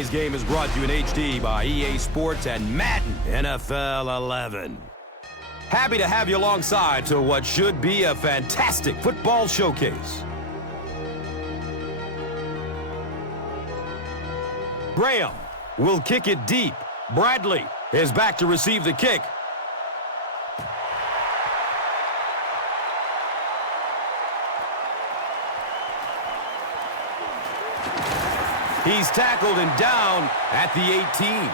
Today's game is brought to you in HD by EA Sports and Madden NFL 11. Happy to have you alongside to what should be a fantastic football showcase. Brohm will kick it deep. Bradley is back to receive the kick. He's tackled and down at the 18.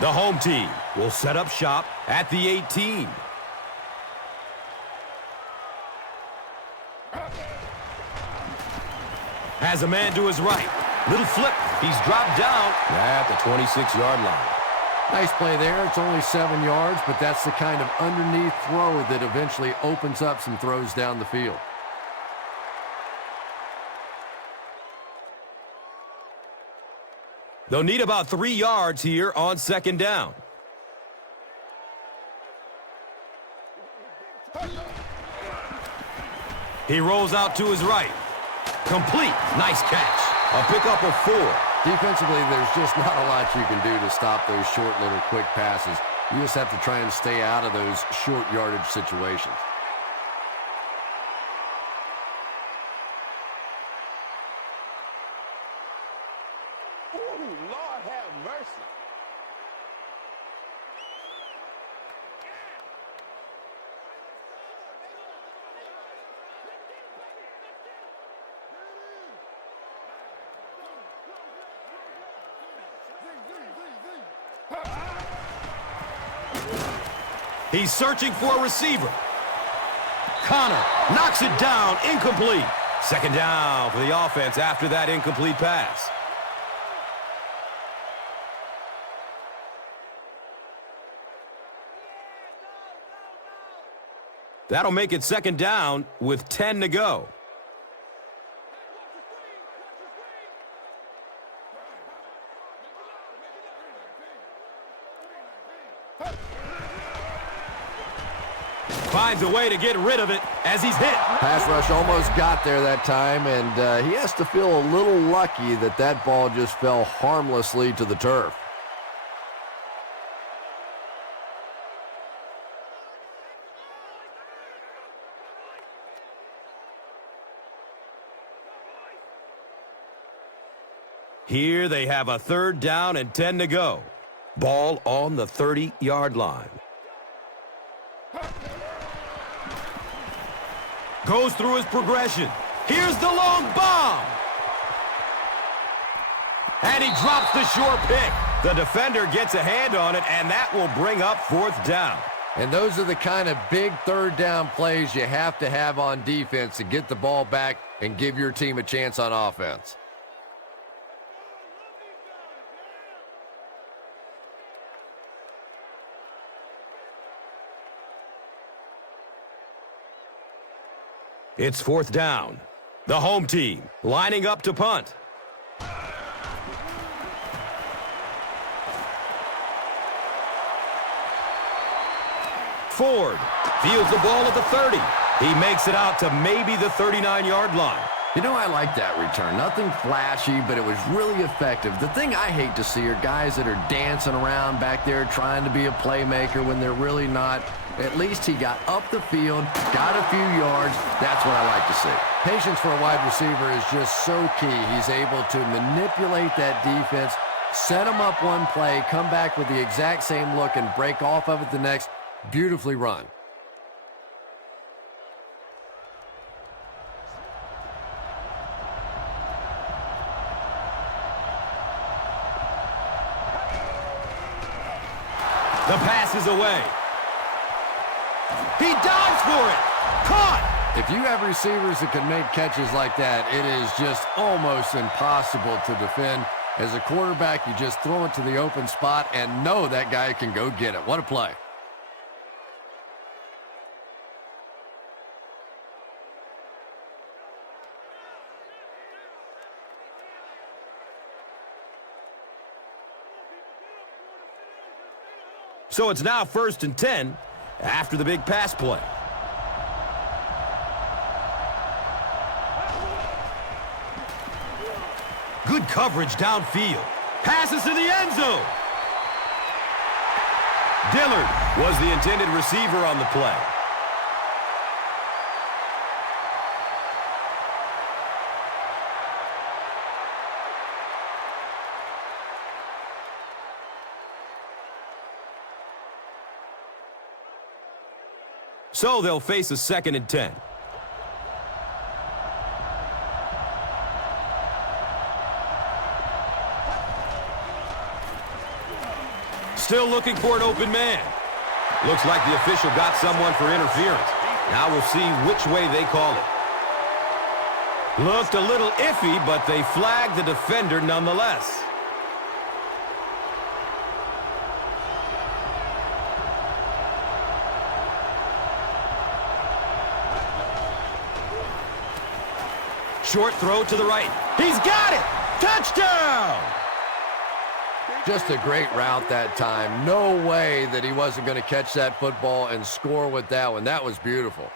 The home team will set up shop at the 18. Has a man to his right. Little flip. He's dropped down at the 26-yard line. Nice play there. It's only 7 yards, but that's the kind of underneath throw that eventually opens up some throws down the field. They'll need about 3 yards here on second down. He rolls out to his right. Complete. Nice catch. A pickup of 4. Defensively, there's just not a lot you can do to stop those short little quick passes. You just have to try and stay out of those short yardage situations. Lord have mercy. He's searching for a receiver. Connor knocks it down, incomplete. Second down for the offense after that incomplete pass. That'll make it second down with 10 to go. Finds a way to get rid of it as he's hit. Pass rush almost got there that time, and he has to feel a little lucky that that ball just fell harmlessly to the turf. Here they have a third down and 10 to go. Ball on the 30-yard line. Goes through his progression. Here's the long bomb. And he drops the short pick. The defender gets a hand on it, and that will bring up fourth down. And those are the kind of big third down plays you have to have on defense to get the ball back and give your team a chance on offense. It's fourth down. The home team lining up to punt. Ford fields the ball at the 30. He makes it out to maybe the 39-yard line. You know, I like that return. Nothing flashy, but it was really effective. The thing I hate to see are guys that are dancing around back there trying to be a playmaker when they're really not. At least he got up the field, got a few yards. That's what I like to see. Patience for a wide receiver is just so key. He's able to manipulate that defense, set them up one play, come back with the exact same look, and break off of it the next. Beautifully run. The pass is away. He dives for it. Caught. If you have receivers that can make catches like that, it is just almost impossible to defend. As a quarterback, you just throw it to the open spot and know that guy can go get it. What a play. So it's now 1st and 10 after the big pass play. Good coverage downfield. Passes to the end zone. Dillard was the intended receiver on the play. So they'll face a 2nd and 10. Still looking for an open man. Looks like the official got someone for interference. Now we'll see which way they call it. Looked a little iffy, but they flagged the defender nonetheless. Short throw to the right. He's got it! Touchdown! Just a great route that time. No way that he wasn't going to catch that football and score with that one. That was beautiful.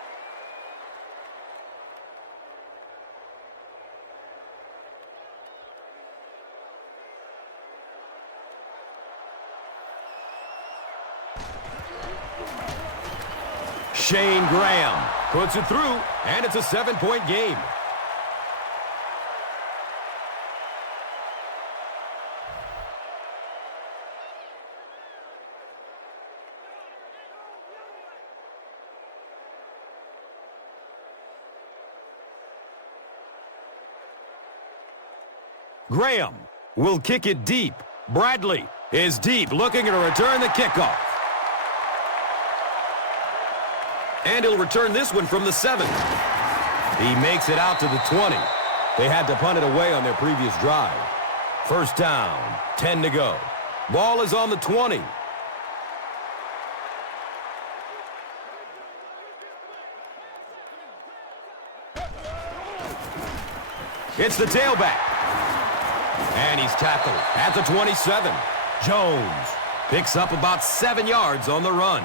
Shane Graham puts it through, and it's a 7-point game. Graham will kick it deep. Bradley is deep, looking to return the kickoff. And he'll return this one from the 7. He makes it out to the 20. They had to punt it away on their previous drive. First down, 10 to go. Ball is on the 20. It's the tailback. And he's tackled at the 27. Jones picks up about 7 yards on the run.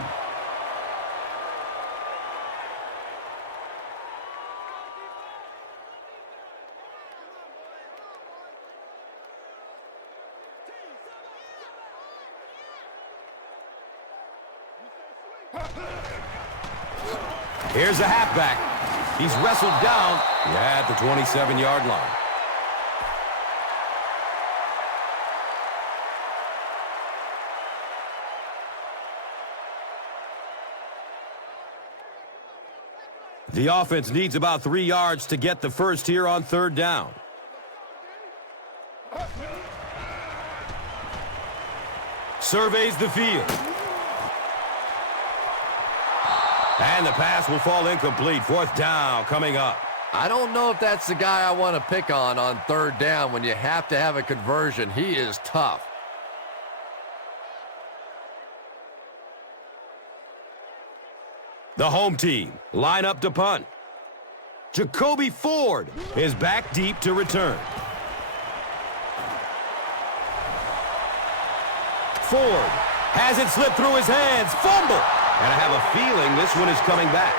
Here's a halfback. He's wrestled down at the 27-yard line. The offense needs about 3 yards to get the first here on 3rd down. Surveys the field. And the pass will fall incomplete. 4th down coming up. I don't know if that's the guy I want to pick on 3rd down when you have to have a conversion. He is tough. The home team line up to punt. Jacoby Ford is back deep to return. Ford has it slip through his hands. Fumble. And I have a feeling this one is coming back.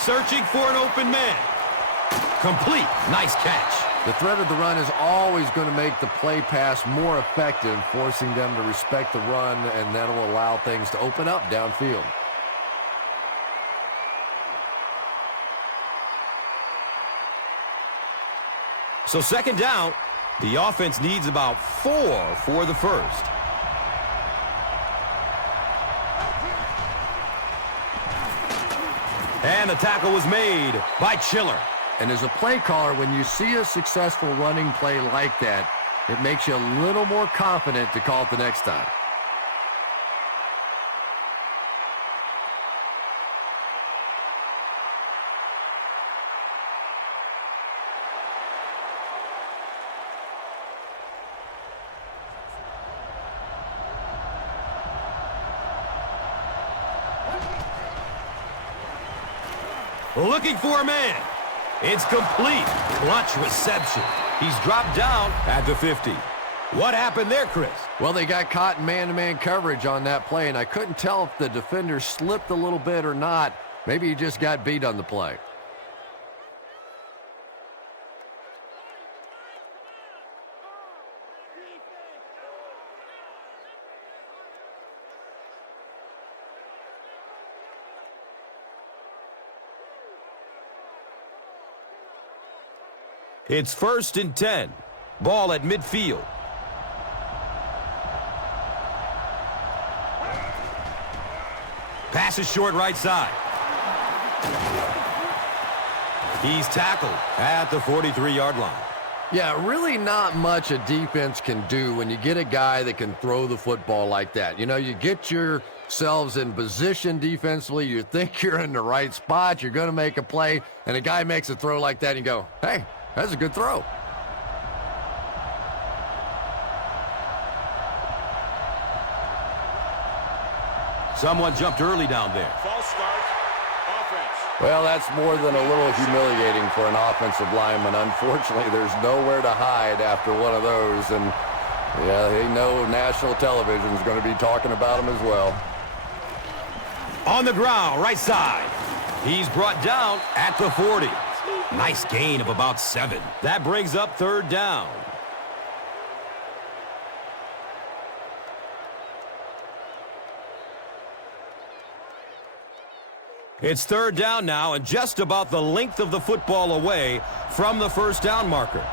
Searching for an open man. Complete. Nice catch. The threat of the run is always going to make the play pass more effective, forcing them to respect the run, and that will allow things to open up downfield. So 2nd down, the offense needs about 4 for the first. And the tackle was made by Chiller. And as a play caller, when you see a successful running play like that, it makes you a little more confident to call it the next time. Looking for a man. It's complete. Clutch reception. He's dropped down at the 50. What happened there, Chris? Well, they got caught in man-to-man coverage on that play, and I couldn't tell if the defender slipped a little bit or not. Maybe he just got beat on the play. It's 1st and 10. Ball at midfield. Pass is short right side. He's tackled at the 43-yard line. Yeah, really not much a defense can do when you get a guy that can throw the football like that. You know, you get yourselves in position defensively, you think you're in the right spot, you're going to make a play, and a guy makes a throw like that, and you go, hey, that's a good throw. Someone jumped early down there. False start. Offense. Well, that's more than a little humiliating for an offensive lineman. Unfortunately, there's nowhere to hide after one of those. And, yeah, they know national television is going to be talking about him as well. On the ground, right side. He's brought down at the 40. Nice gain of about 7. That brings up 3rd down. It's 3rd down now and just about the length of the football away from the 1st down marker.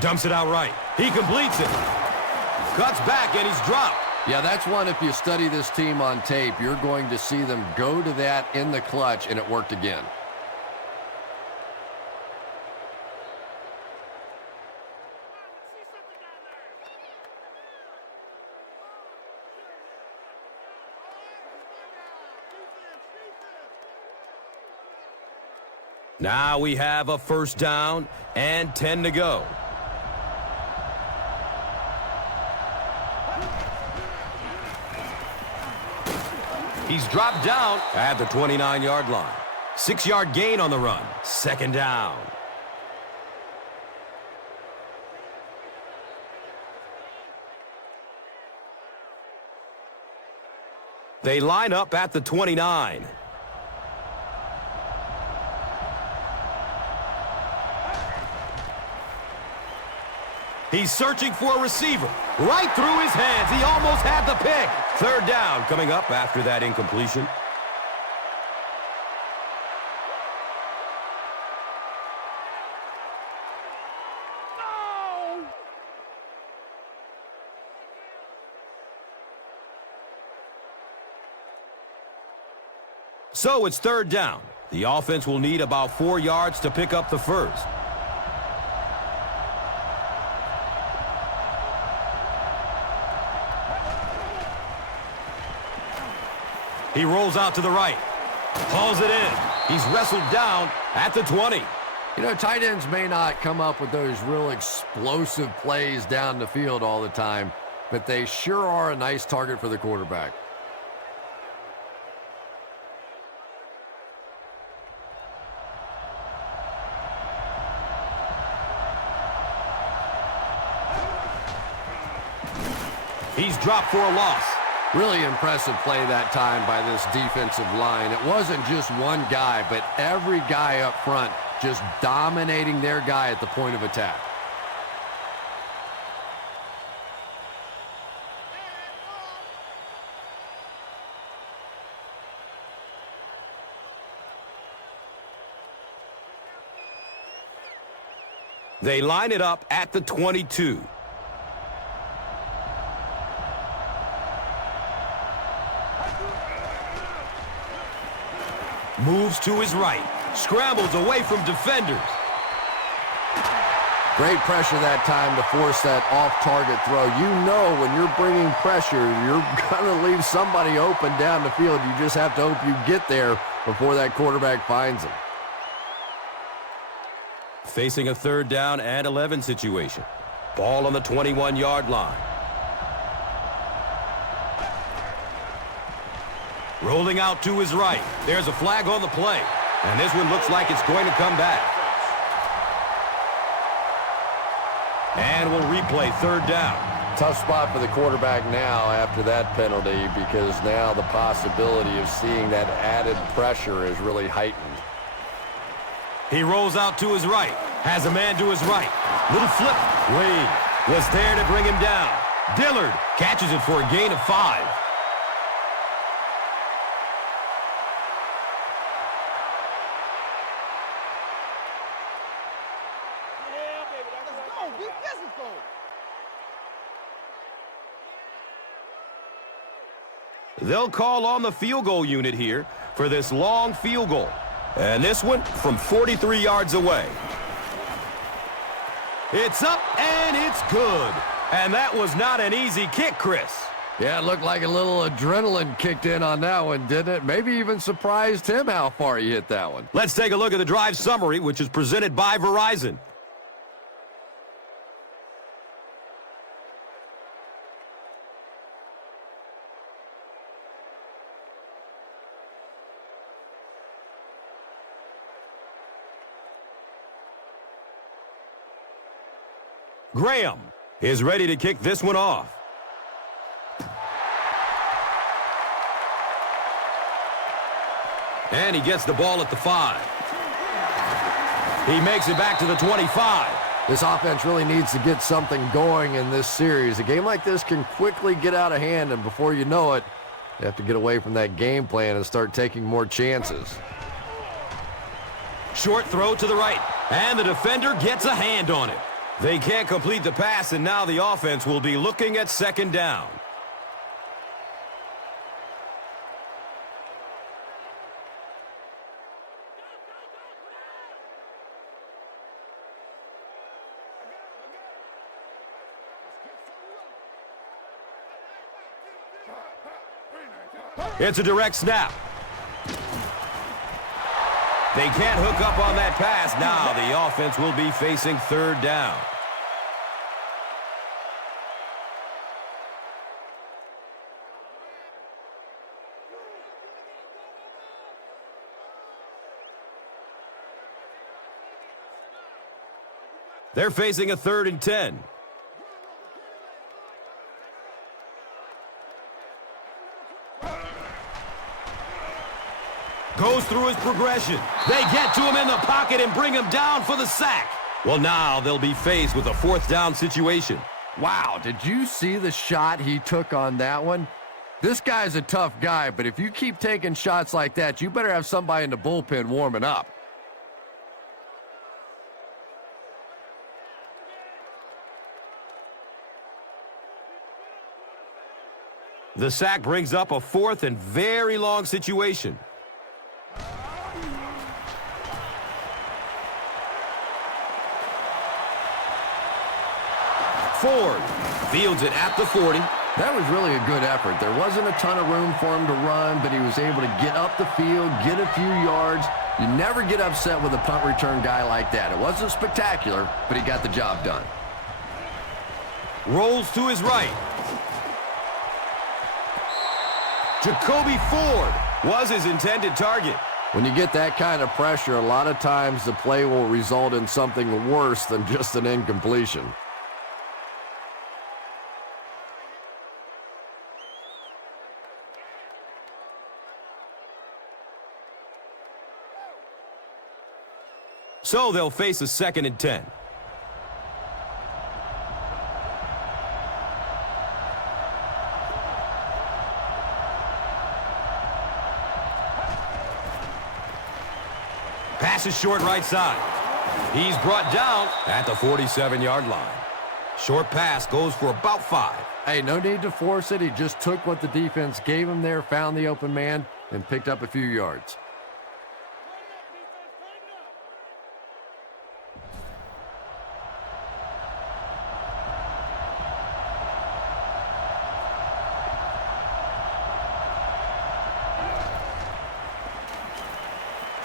Dumps it out right. He completes it. Cuts back and he's dropped. Yeah, that's one, if you study this team on tape, you're going to see them go to that in the clutch, and it worked again. Now we have a 1st down and 10 to go. He's dropped down at the 29-yard line. 6-yard gain on the run. 2nd down. They line up at the 29. He's searching for a receiver. Right through his hands. He almost had the pick. 3rd down coming up after that incompletion. No! So it's 3rd down. The offense will need about 4 yards to pick up the 1st. He rolls out to the right. Hauls it in. He's wrestled down at the 20. You know, tight ends may not come up with those real explosive plays down the field all the time, but they sure are a nice target for the quarterback. He's dropped for a loss. Really impressive play that time by this defensive line. It wasn't just one guy, but every guy up front just dominating their guy at the point of attack. They line it up at the 22. Moves to his right. Scrambles away from defenders. Great pressure that time to force that off-target throw. You know when you're bringing pressure, you're going to leave somebody open down the field. You just have to hope you get there before that quarterback finds him. Facing a 3rd down and 11 situation. Ball on the 21-yard line. Rolling out to his right. There's a flag on the play. And this one looks like it's going to come back. And we'll replay third down. Tough spot for the quarterback now after that penalty, because now the possibility of seeing that added pressure is really heightened. He rolls out to his right. Has a man to his right. Little flip. Wade was there to bring him down. Dillard catches it for a gain of 5. They'll call on the field goal unit here for this long field goal. And this one from 43 yards away. It's up and it's good. And that was not an easy kick, Chris. Yeah, it looked like a little adrenaline kicked in on that one, didn't it? Maybe even surprised him how far he hit that one. Let's take a look at the drive summary, which is presented by Verizon. Graham is ready to kick this one off. And he gets the ball at the 5. He makes it back to the 25. This offense really needs to get something going in this series. A game like this can quickly get out of hand, and before you know it, you have to get away from that game plan and start taking more chances. Short throw to the right, and the defender gets a hand on it. They can't complete the pass, and now the offense will be looking at second down. It's a direct snap. They can't hook up on that pass. Now the offense will be facing third down. They're facing a 3rd and 10. Goes through his progression. They get to him in the pocket and bring him down for the sack. Well, now they'll be faced with a 4th down situation. Wow, did you see the shot he took on that one? This guy's a tough guy, but if you keep taking shots like that, you better have somebody in the bullpen warming up. The sack brings up a 4th and very long situation. Ford fields it at the 40. That was really a good effort. There wasn't a ton of room for him to run, but he was able to get up the field, get a few yards. You never get upset with a punt return guy like that. It wasn't spectacular, but he got the job done. Rolls to his right. Jacoby Ford was his intended target. When you get that kind of pressure, a lot of times the play will result in something worse than just an incompletion. So they'll face a 2nd and 10. Pass is short right side. He's brought down at the 47-yard line. Short pass goes for about 5. Hey, no need to force it. He just took what the defense gave him there, found the open man, and picked up a few yards.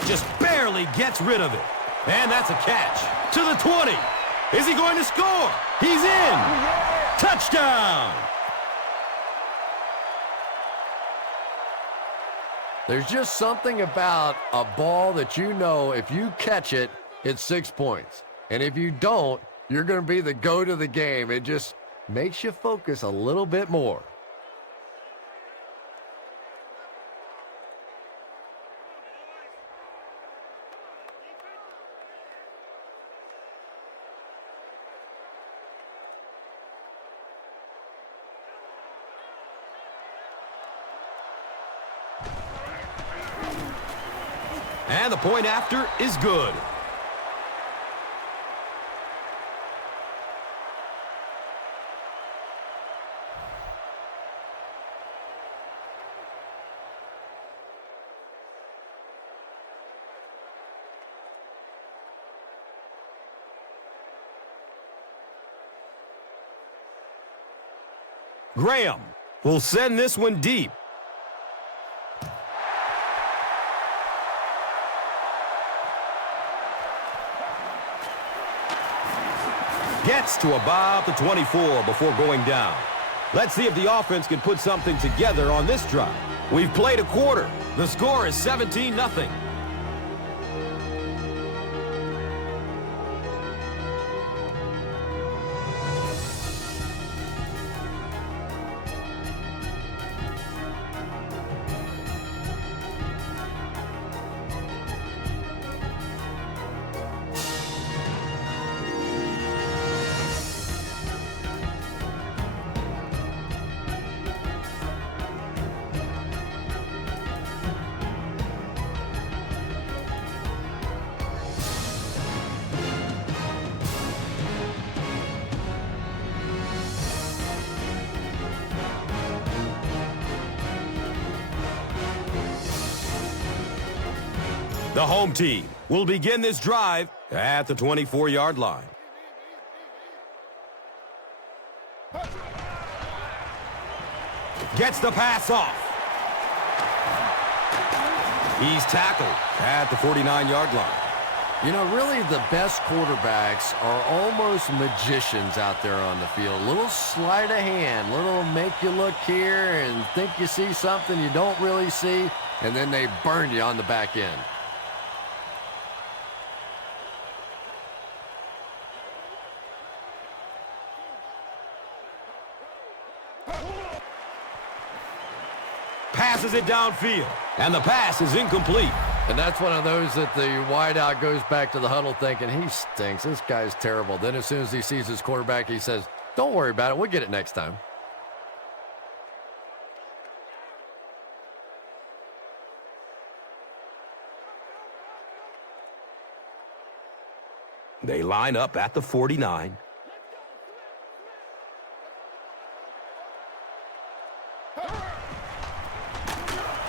Just barely gets rid of it. And that's a catch. To the 20. Is he going to score? He's in. Touchdown. There's just something about a ball that you know if you catch it, it's 6 points. And if you don't, you're going to be the goat of the game. It just makes you focus a little bit more. And the point after is good. Graham will send this one deep. Gets to about the 24 before going down. Let's see if the offense can put something together on this drive. We've played a quarter. The score is 17-0. The home team will begin this drive at the 24-yard line. Gets the pass off. He's tackled at the 49-yard line. You know, really the best quarterbacks are almost magicians out there on the field. Little sleight of hand, little make you look here and think you see something you don't really see, and then they burn you on the back end. Passes it downfield, and the pass is incomplete. And that's one of those that the wideout goes back to the huddle thinking, he stinks, this guy's terrible. Then as soon as he sees his quarterback, he says, don't worry about it, we'll get it next time. They line up at the 49.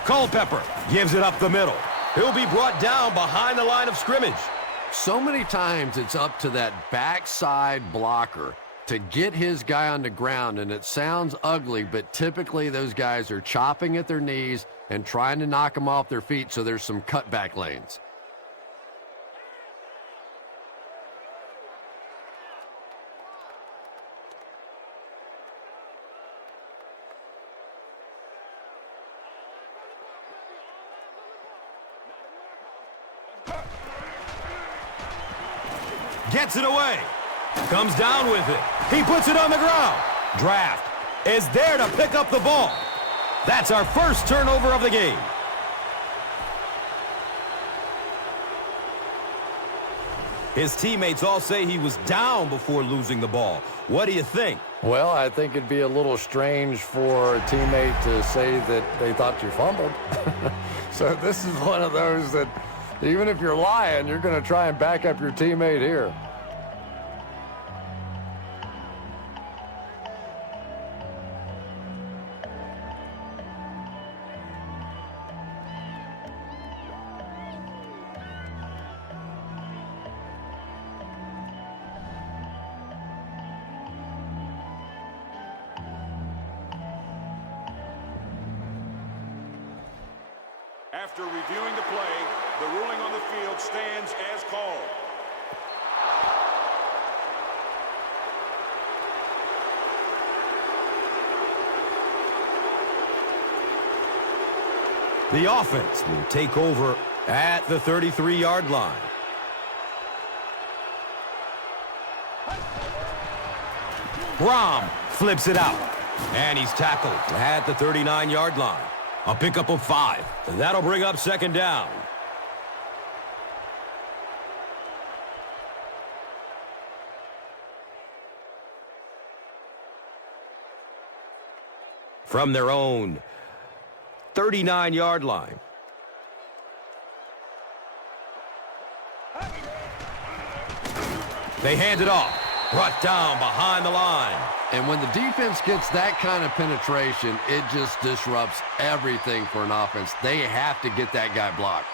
Culpepper gives it up the middle. He'll be brought down behind the line of scrimmage. So many times it's up to that backside blocker to get his guy on the ground, and it sounds ugly, but typically those guys are chopping at their knees and trying to knock them off their feet, so there's some cutback lanes. Gets it away. Comes down with it. He puts it on the ground. Draft is there to pick up the ball. That's our first turnover of the game. His teammates all say he was down before losing the ball. What do you think? Well, I think it'd be a little strange for a teammate to say that they thought you fumbled. So this is one of those that even if you're lying, you're going to try and back up your teammate here. After reviewing the play, the ruling on the field stands as called. The offense will take over at the 33-yard line. Brohm flips it out, and he's tackled at the 39-yard line. A pickup of 5, and that'll bring up second down. From their own 39-yard line. They hand it off. Brought down behind the line. And when the defense gets that kind of penetration, it just disrupts everything for an offense. They have to get that guy blocked.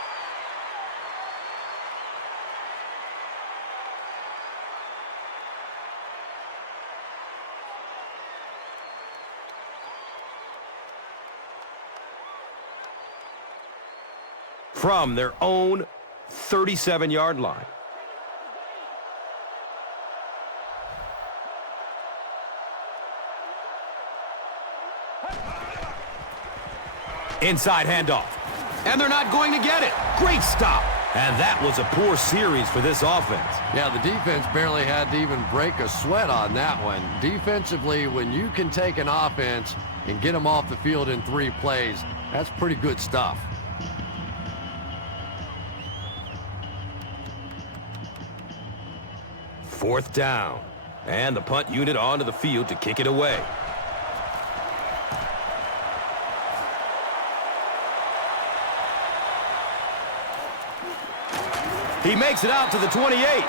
From their own 37-yard line. Inside handoff. And they're not going to get it. Great stop. And that was a poor series for this offense. Yeah, the defense barely had to even break a sweat on that one. Defensively, when you can take an offense and get them off the field in 3 plays, that's pretty good stuff. Fourth down. And the punt unit onto the field to kick it away. He makes it out to the 28.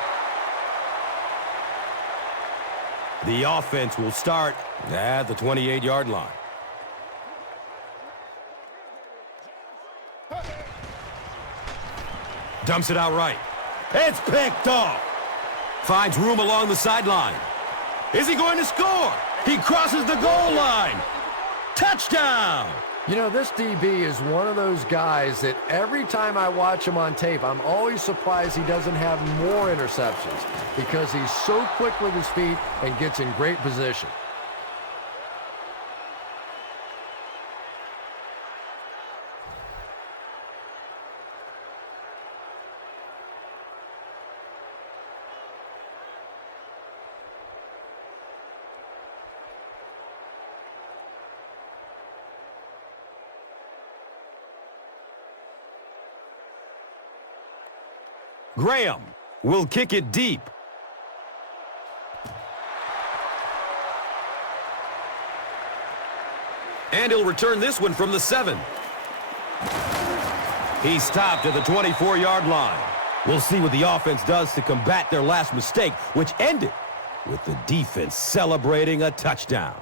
The offense will start at the 28-yard line. Dumps it out right. It's picked off. Finds room along the sideline. Is he going to score? He crosses the goal line. Touchdown! You know, this DB is one of those guys that every time I watch him on tape, I'm always surprised he doesn't have more interceptions because he's so quick with his feet and gets in great position. Graham will kick it deep. And he'll return this one from the 7. He stopped at the 24-yard line. We'll see what the offense does to combat their last mistake, which ended with the defense celebrating a touchdown.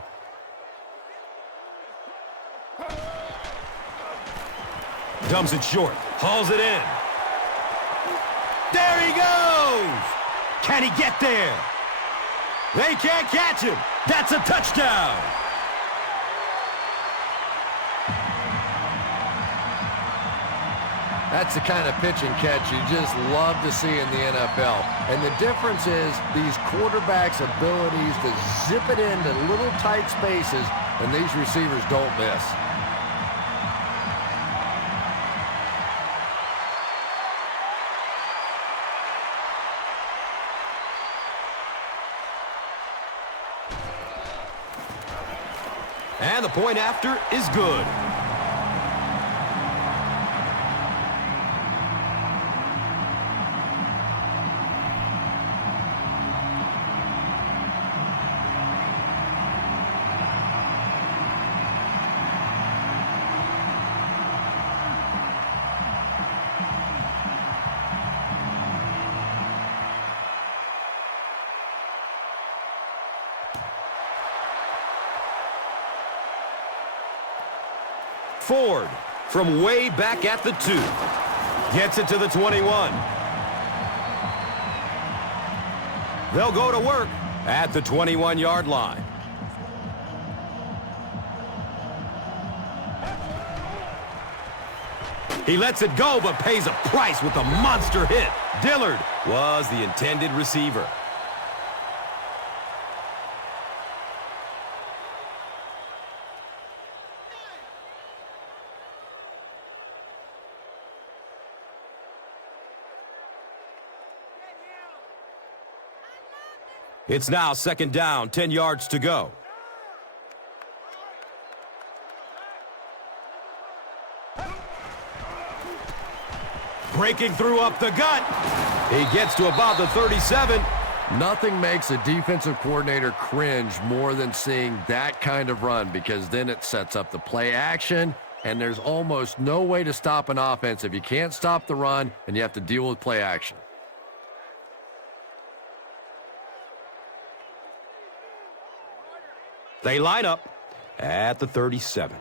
Dumps it short, hauls it in. There he goes! Can he get there? They can't catch him. That's a touchdown. That's the kind of pitch and catch you just love to see in the NFL. And the difference is these quarterbacks' abilities to zip it into little tight spaces, and these receivers don't miss. And the point after is good. Ford from way back at the 2. Gets it to the 21. They'll go to work at the 21-yard line. He lets it go, but pays a price with a monster hit. Dillard was the intended receiver. It's now 2nd down, 10 yards to go. Breaking through up the gut. He gets to about the 37. Nothing makes a defensive coordinator cringe more than seeing that kind of run, because then it sets up the play action, and there's almost no way to stop an offense if you can't stop the run and you have to deal with play action. They line up at the 37.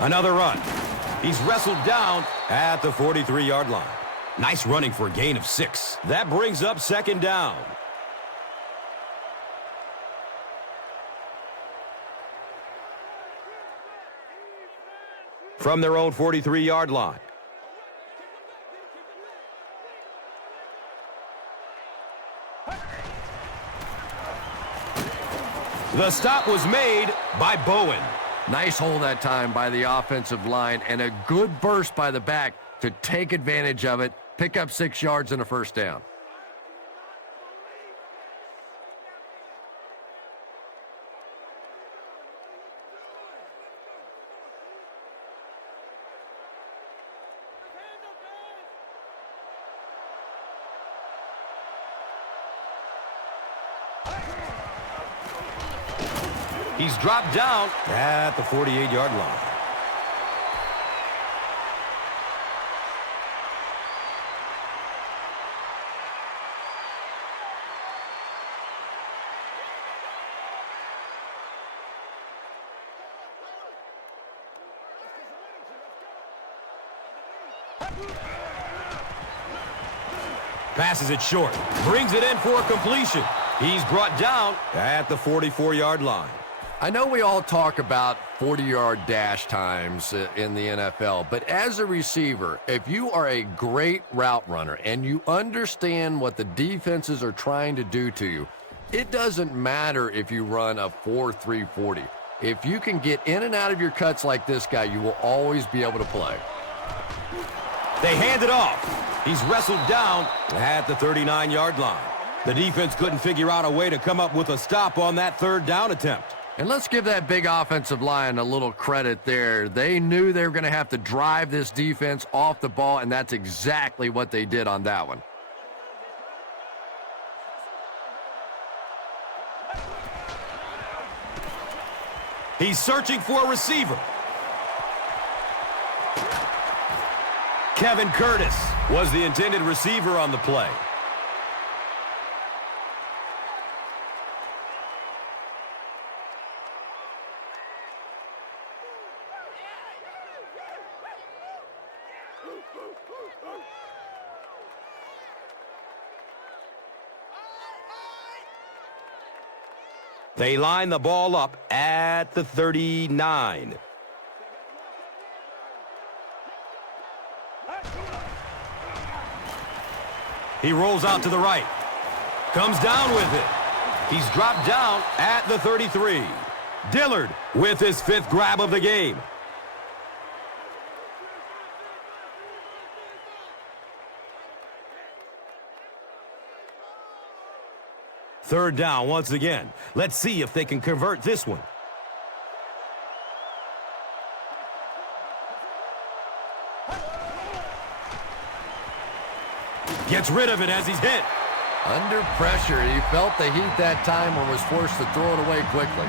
Another run. He's wrestled down at the 43-yard line. Nice running for a gain of 6. That brings up 2nd down. From their own 43-yard line. The stop was made by Bowen. Nice hold that time by the offensive line, and a good burst by the back to take advantage of it, pick up 6 yards and a 1st down. He's dropped down at the 48-yard line. Passes it short. Brings it in for a completion. He's brought down at the 44-yard line. I know we all talk about 40-yard dash times in the NFL, but as a receiver, if you are a great route runner and you understand what the defenses are trying to do to you, it doesn't matter if you run a 4.3 40. If you can get in and out of your cuts like this guy, you will always be able to play. They hand it off. He's wrestled down at the 39-yard line. The defense couldn't figure out a way to come up with a stop on that 3rd down attempt. And let's give that big offensive line a little credit there. They knew they were going to have to drive this defense off the ball, and that's exactly what they did on that one. He's searching for a receiver. Kevin Curtis was the intended receiver on the play. They line the ball up at the 39. He rolls out to the right. Comes down with it. He's dropped down at the 33. Dillard with his 5th grab of the game. Third down once again. Let's see if they can convert this one. Gets rid of it as he's hit. Under pressure, he felt the heat that time and was forced to throw it away quickly.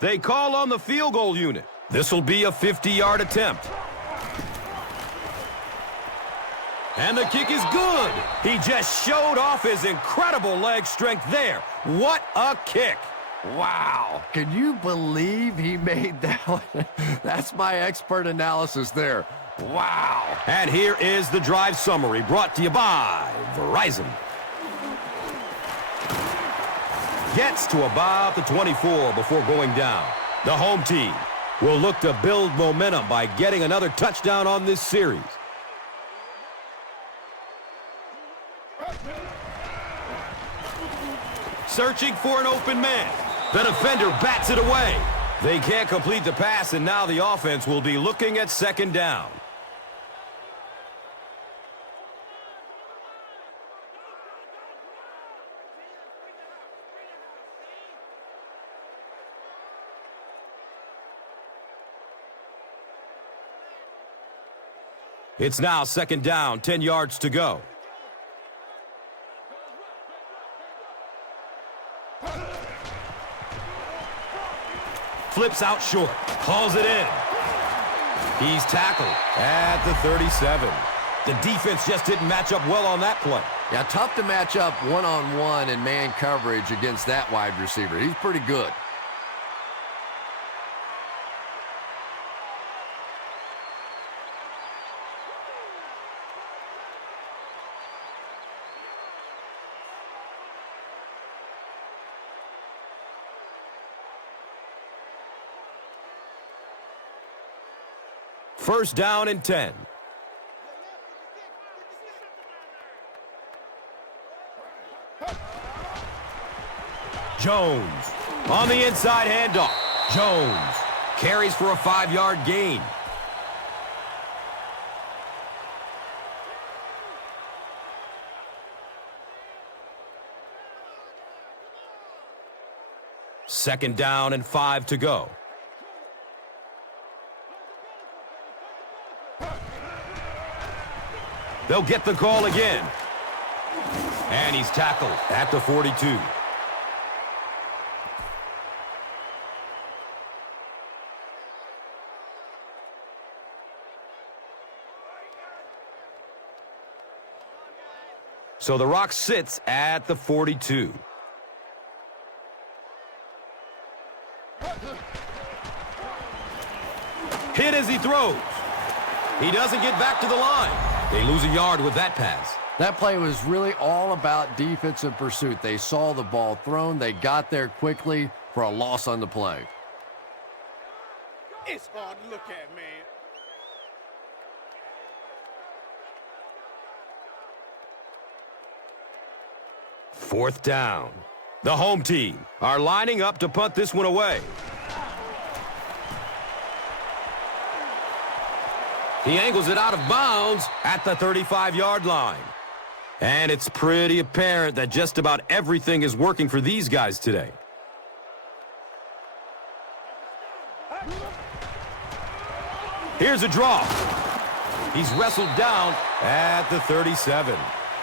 They call on the field goal unit. This will be a 50-yard attempt. And the kick is good. He just showed off his incredible leg strength there. What a kick. Wow. Can you believe he made that one? That's my expert analysis there. Wow. And here is the drive summary brought to you by Verizon. Gets to about the 24 before going down. The home team will look to build momentum by getting another touchdown on this series. Searching for an open man. The defender bats it away. They can't complete the pass, and now the offense will be looking at second down. It's now second down, 10 yards to go. Flips out short, hauls it in. He's tackled at the 37. The defense just didn't match up well on that play. Yeah, tough to match up one-on-one in man coverage against that wide receiver. He's pretty good. First down and 10. Jones on the inside handoff. Jones carries for a 5-yard gain. Second down and 5 to go. They'll get the call again. And he's tackled at the 42. So the Rock sits at the 42. Hit as he throws. He doesn't get back to the line. They lose a yard with that pass. That play was really all about defensive pursuit. They saw the ball thrown. They got there quickly for a loss on the play. It's hard to look at, man. Fourth down. The home team are lining up to punt this one away. He angles it out of bounds at the 35-yard line. And it's pretty apparent that just about everything is working for these guys today. Here's a draw. He's wrestled down at the 37.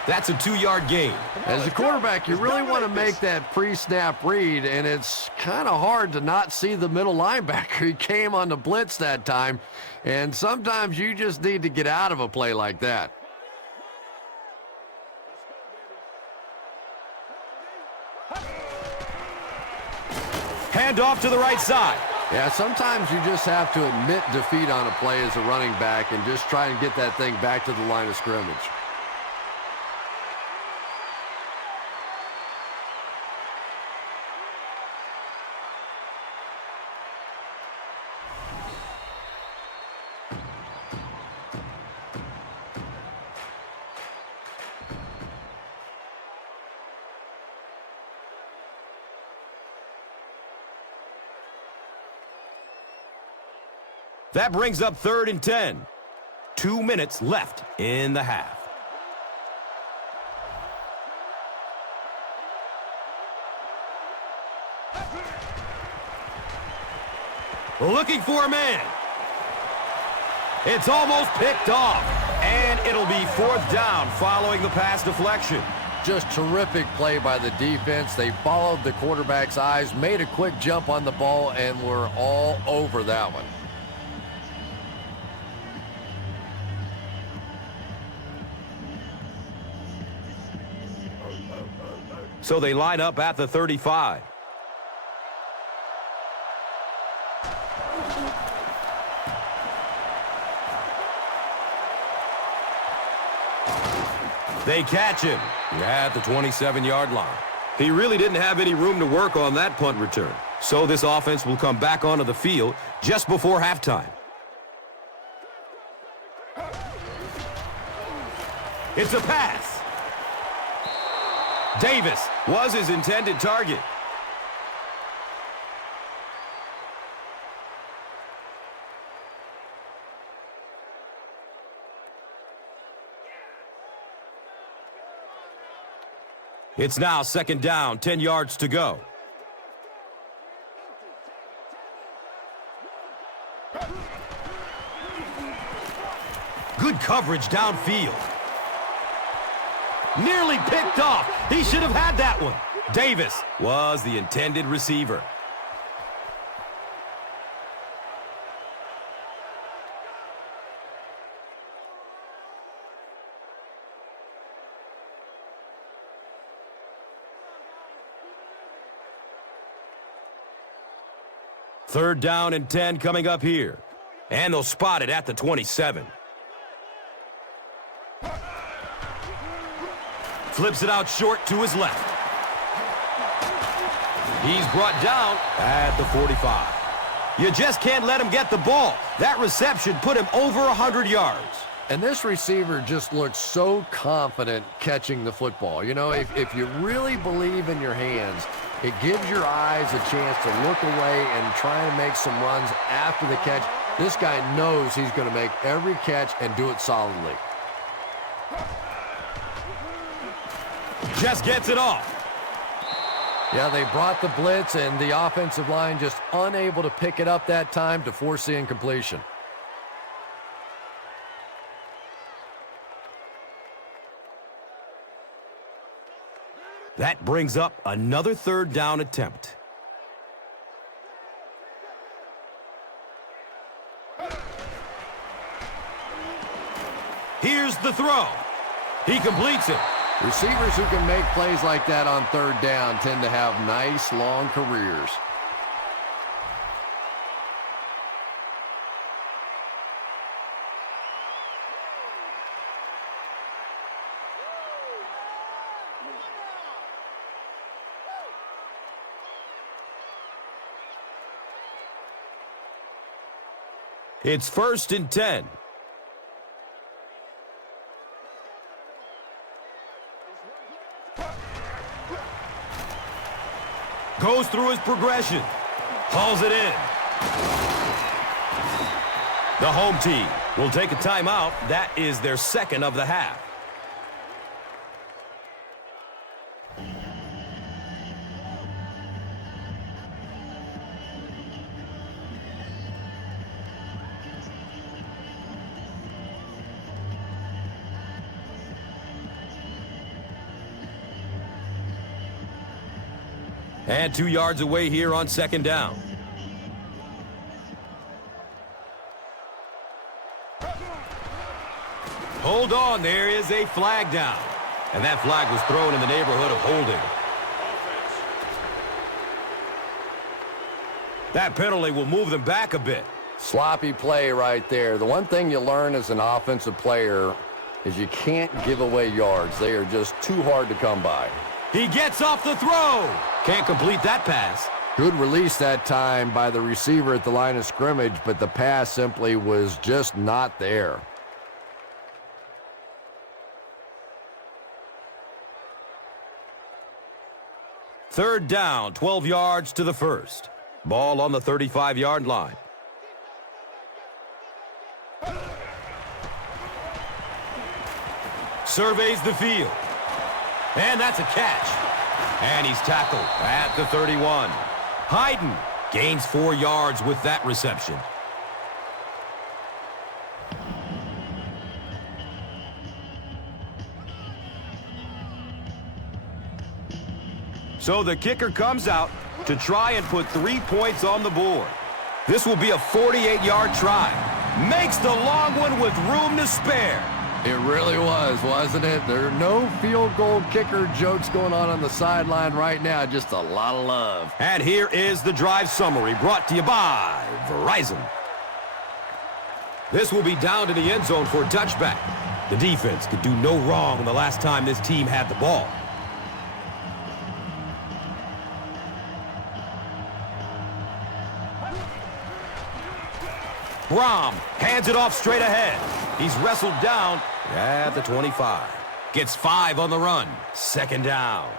That's a 2-yard gain. As a quarterback, you really want to make that pre-snap read, and it's kind of hard to not see the middle linebacker. He came on the blitz that time, and sometimes you just need to get out of a play like that. Hand off to the right side. Yeah, sometimes you just have to admit defeat on a play as a running back and just try and get that thing back to the line of scrimmage. That brings up 3rd and 10. 2 minutes left in the half. Looking for a man. It's almost picked off. And it'll be 4th down following the pass deflection. Just terrific play by the defense. They followed the quarterback's eyes, made a quick jump on the ball, and were all over that one. So they line up at the 35. They catch him at the 27-yard line. He really didn't have any room to work on that punt return. So this offense will come back onto the field just before halftime. It's a pass. Davis was his intended target. It's now 2nd down, 10 yards to go. Good coverage downfield. Nearly picked off. He should have had that one. Davis was the intended receiver. Third down and 10 coming up here. And they'll spot it at the 27. Flips it out short to his left. He's brought down at the 45. You just can't let him get the ball. That reception put him over 100 yards. And this receiver just looks so confident catching the football. You know, if you really believe in your hands, it gives your eyes a chance to look away and try and make some runs after the catch. This guy knows he's going to make every catch and do it solidly. Just gets it off. Yeah, they brought the blitz, and the offensive line just unable to pick it up that time to force the incompletion. That brings up another third down attempt. Here's the throw. He completes it. Receivers who can make plays like that on third down tend to have nice, long careers. It's 1st and 10. Goes through his progression. Hauls it in. The home team will take a timeout. That is their second of the half. And 2 yards away here on 2nd down. Hold on, there is a flag down. And that flag was thrown in the neighborhood of holding. That penalty will move them back a bit. Sloppy play right there. The one thing you learn as an offensive player is you can't give away yards. They are just too hard to come by. He gets off the throw. Can't complete that pass. Good release that time by the receiver at the line of scrimmage, but the pass simply was just not there. Third down, 12 yards to the first. Ball on the 35-yard line. Surveys the field. And that's a catch. And he's tackled at the 31. Hayden gains 4 yards with that reception. So the kicker comes out to try and put 3 points on the board. This will be a 48-yard try. Makes the long one with room to spare. It really was, wasn't it? There are no field goal kicker jokes going on the sideline right now. Just a lot of love. And here is the drive summary brought to you by Verizon. This will be down to the end zone for a touchback. The defense could do no wrong the last time this team had the ball. Brohm hands it off straight ahead. He's wrestled down at the 25. Gets 5 on the run. Second down.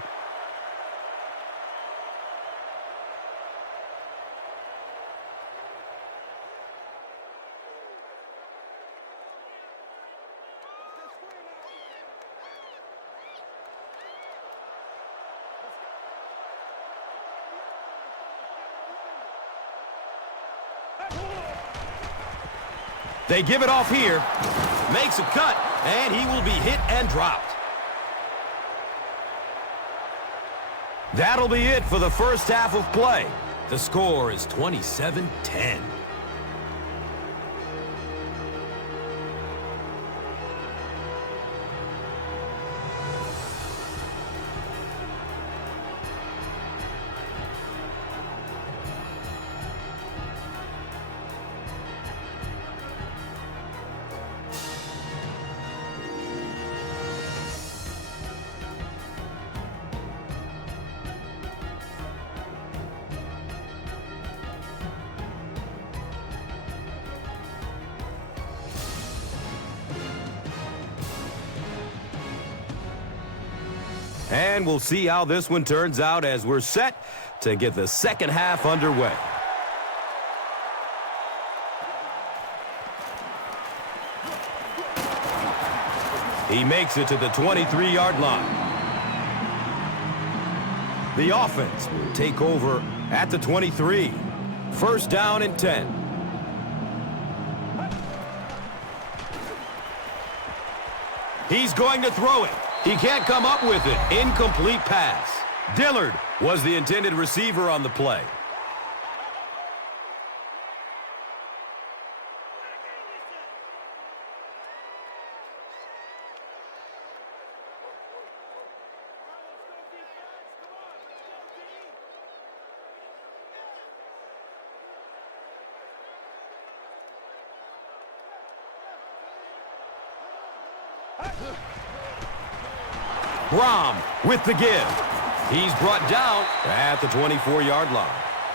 They give it off here. Makes a cut, and he will be hit and dropped. That'll be it for the first half of play. The score is 27-10. And we'll see how this one turns out as we're set to get the second half underway. He makes it to the 23-yard line. The offense will take over at the 23. First down and 10. He's going to throw it. He can't come up with it. Incomplete pass. Dillard was the intended receiver on the play. Brohm with the give. He's brought down at the 24-yard line.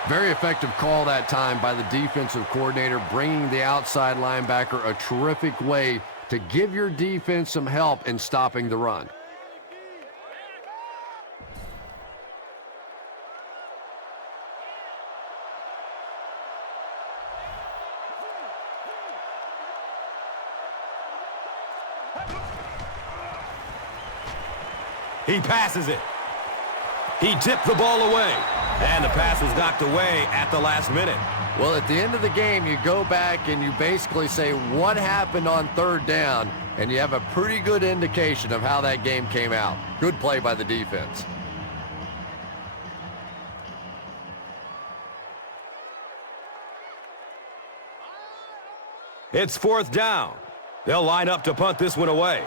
Very effective call that time by the defensive coordinator, bringing the outside linebacker a terrific way to give your defense some help in stopping the run. He passes it. He tipped the ball away. And the pass was knocked away at the last minute. Well, at the end of the game, you go back and you basically say what happened on third down, and you have a pretty good indication of how that game came out. Good play by the defense. It's fourth down. They'll line up to punt this one away.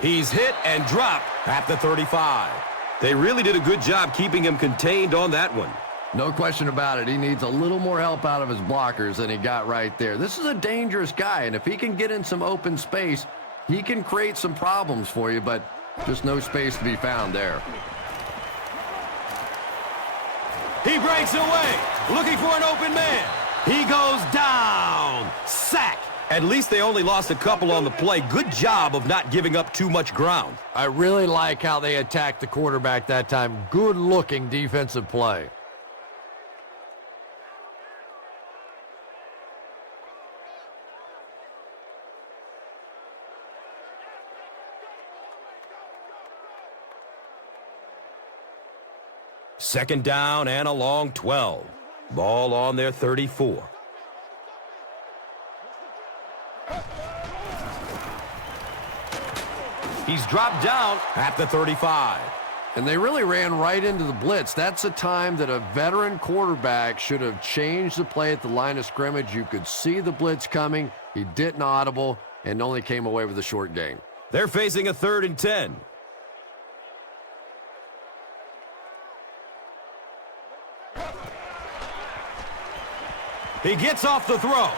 He's hit and dropped at the 35. They really did a good job keeping him contained on that one. No question about it. He needs a little more help out of his blockers than he got right there. This is a dangerous guy, and if he can get in some open space, he can create some problems for you, but just no space to be found there. He breaks away, looking for an open man. He goes down. Sack. At least they only lost a couple on the play. Good job of not giving up too much ground. I really like how they attacked the quarterback that time. Good-looking defensive play. Second down and a long 12. Ball on their 34. He's dropped down at the 35. And they really ran right into the blitz. That's a time that a veteran quarterback should have changed the play at the line of scrimmage. You could see the blitz coming. He didn't audible and only came away with a short gain. They're facing a 3rd and 10. He gets off the throw.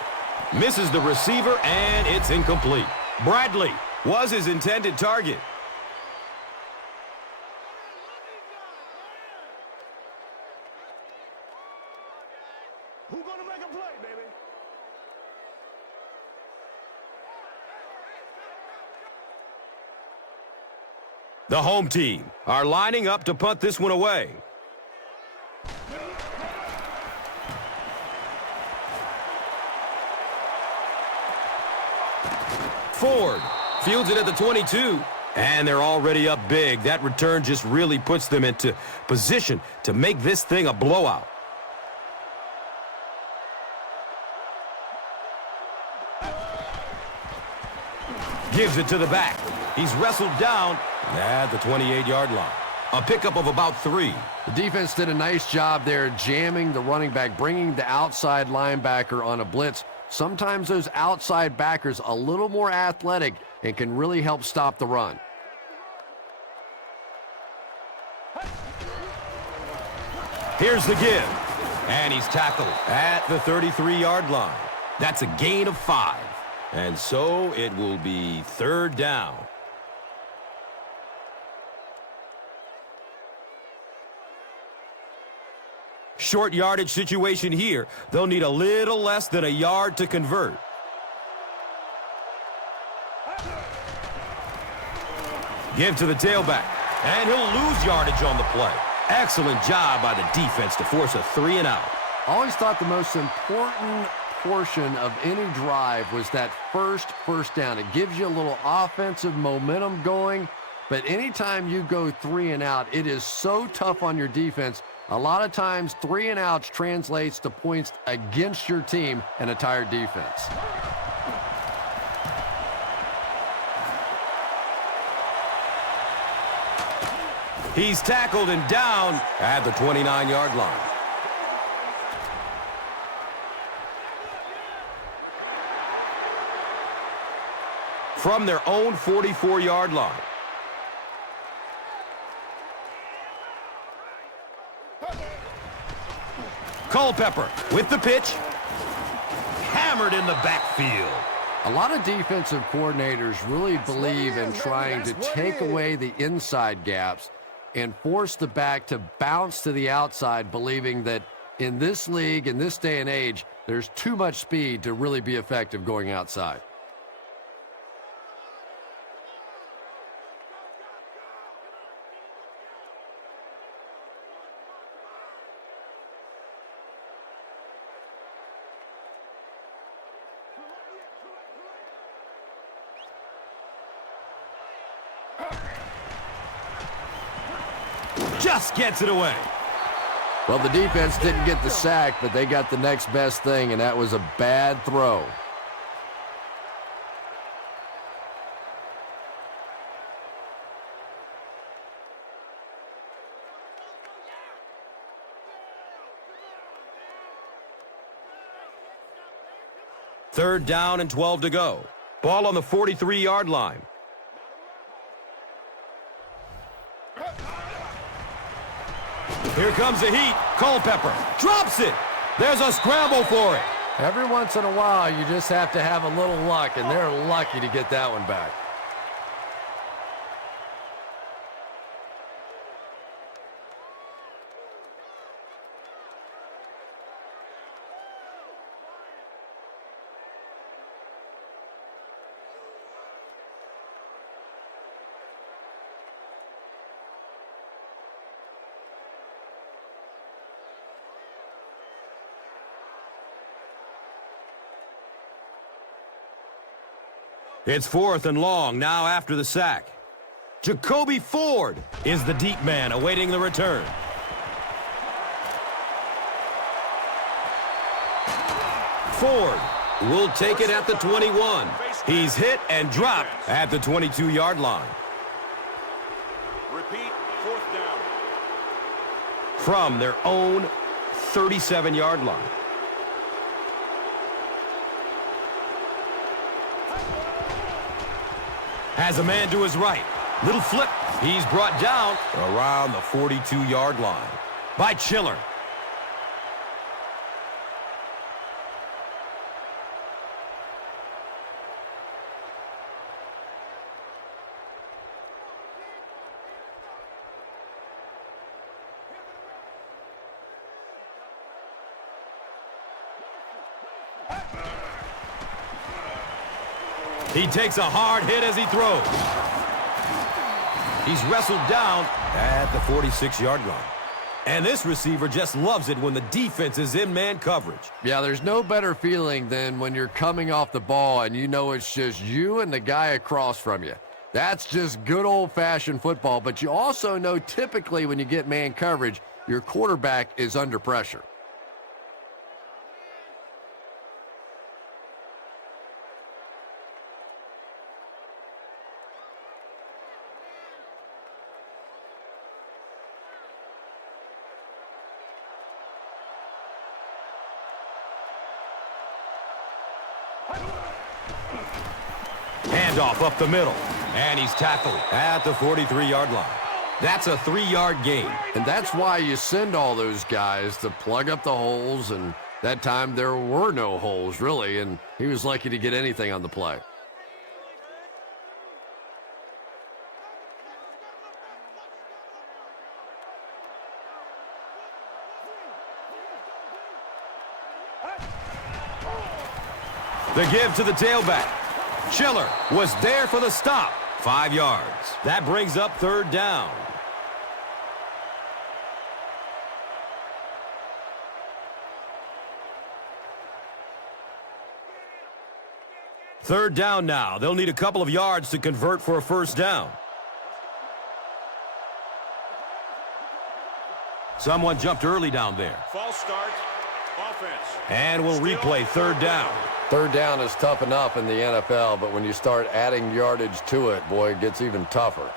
Misses the receiver, and it's incomplete. Bradley was his intended target. The home team are lining up to punt this one away. Ford fields it at the 22, and they're already up big. That return just really puts them into position to make this thing a blowout. Gives it to the back. He's wrestled down at the 28-yard line. A pickup of about 3. The defense did a nice job there jamming the running back, bringing the outside linebacker on a blitz. Sometimes those outside backers a little more athletic and can really help stop the run. Here's the give. And he's tackled at the 33-yard line. That's a gain of 5. And so it will be 3rd down. Short yardage situation here. They'll need a little less than a yard to convert. Give to the tailback. And he'll lose yardage on the play. Excellent job by the defense to force a 3-and-out. Always thought the most important portion of any drive was that first down. It gives you a little offensive momentum going, but anytime you go 3-and-out, it is so tough on your defense. A lot of times 3-and-outs translates to points against your team and a tired defense. He's tackled and down at the 29-yard line. From their own 44-yard line. Culpepper with the pitch. Hammered in the backfield. A lot of defensive coordinators really believe in trying to take away the inside gaps and force the back to bounce to the outside, believing that in this league, in this day and age, there's too much speed to really be effective going outside. Just gets it away. Well, the defense didn't get the sack, but they got the next best thing, and that was a bad throw. Third down and 12 to go. Ball on the 43-yard line. Here comes the heat. Culpepper drops it. There's a scramble for it. Every once in a while, you just have to have a little luck, and they're lucky to get that one back. It's 4th and long now after the sack. Jacoby Ford is the deep man awaiting the return. Ford will take it at the 21. He's hit and dropped at the 22-yard line. Repeat, 4th down. From their own 37-yard line. Has a man to his right. Little flip. He's brought down around the 42-yard line by Chiller. He takes a hard hit as he throws. He's wrestled down at the 46-yard line. And this receiver just loves it when the defense is in man coverage. Yeah, there's no better feeling than when you're coming off the ball and you know it's just you and the guy across from you. That's just good old-fashioned football, but you also know typically when you get man coverage, your quarterback is under pressure. Handoff up the middle, and he's tackled at the 43-yard line. That's a 3-yard gain. And that's why you send all those guys to plug up the holes, and that time there were no holes, really, and he was lucky to get anything on the play. The give to the tailback. Chiller was there for the stop. 5 yards. That brings up 3rd down. Third down now. They'll need a couple of yards to convert for a 1st down. Someone jumped early down there. False start. Offense. And we'll replay 3rd down. 3rd down is tough enough in the NFL, but when you start adding yardage to it, boy, it gets even tougher.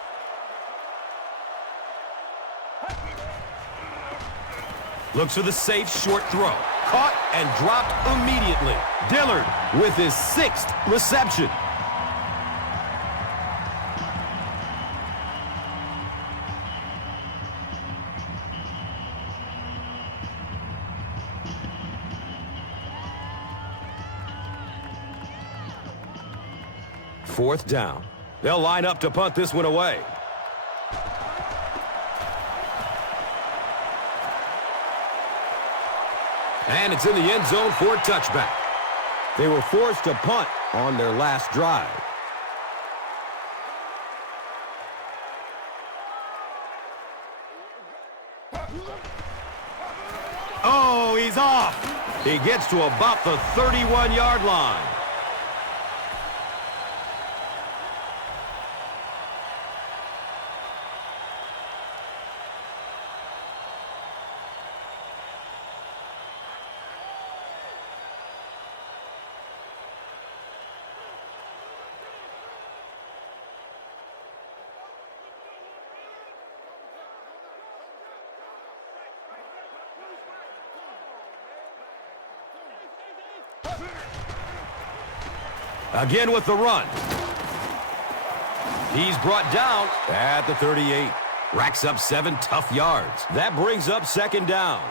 Looks for the safe short throw. Caught and dropped immediately. Dillard with his 6th reception. Fourth down. They'll line up to punt this one away. And it's in the end zone for a touchback. They were forced to punt on their last drive. Oh, he's off. He gets to about the 31-yard line. Again with the run. He's brought down at the 38. Racks up 7 tough yards. That brings up 2nd down.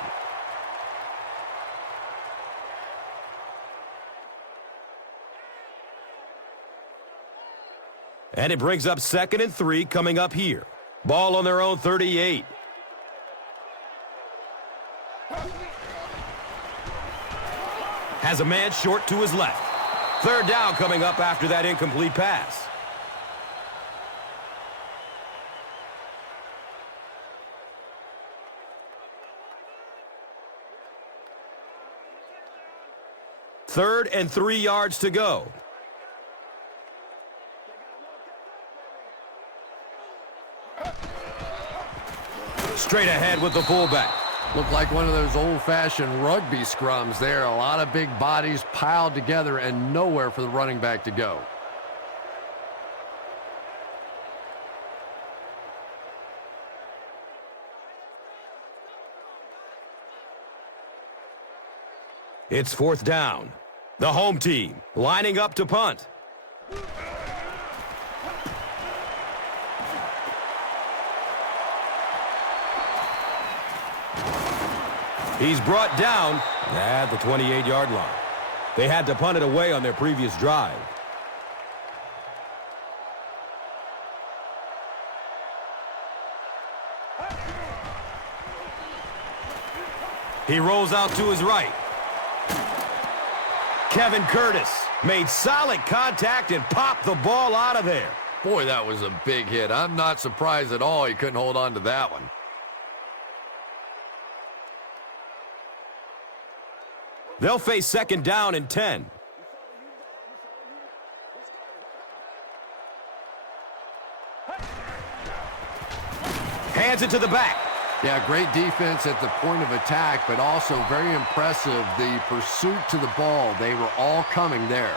And it brings up 2nd and 3 coming up here. Ball on their own 38. Has a man short to his left. 3rd down coming up after that incomplete pass. Third and 3 yards to go. Straight ahead with the fullback. Looked like one of those old-fashioned rugby scrums there. A lot of big bodies piled together and nowhere for the running back to go. It's 4th down. The home team lining up to punt. He's brought down at the 28-yard line. They had to punt it away on their previous drive. He rolls out to his right. Kevin Curtis made solid contact and popped the ball out of there. Boy, that was a big hit. I'm not surprised at all he couldn't hold on to that one. They'll face 2nd down and 10. Hands it to the back. Yeah, great defense at the point of attack, but also very impressive, the pursuit to the ball. They were all coming there.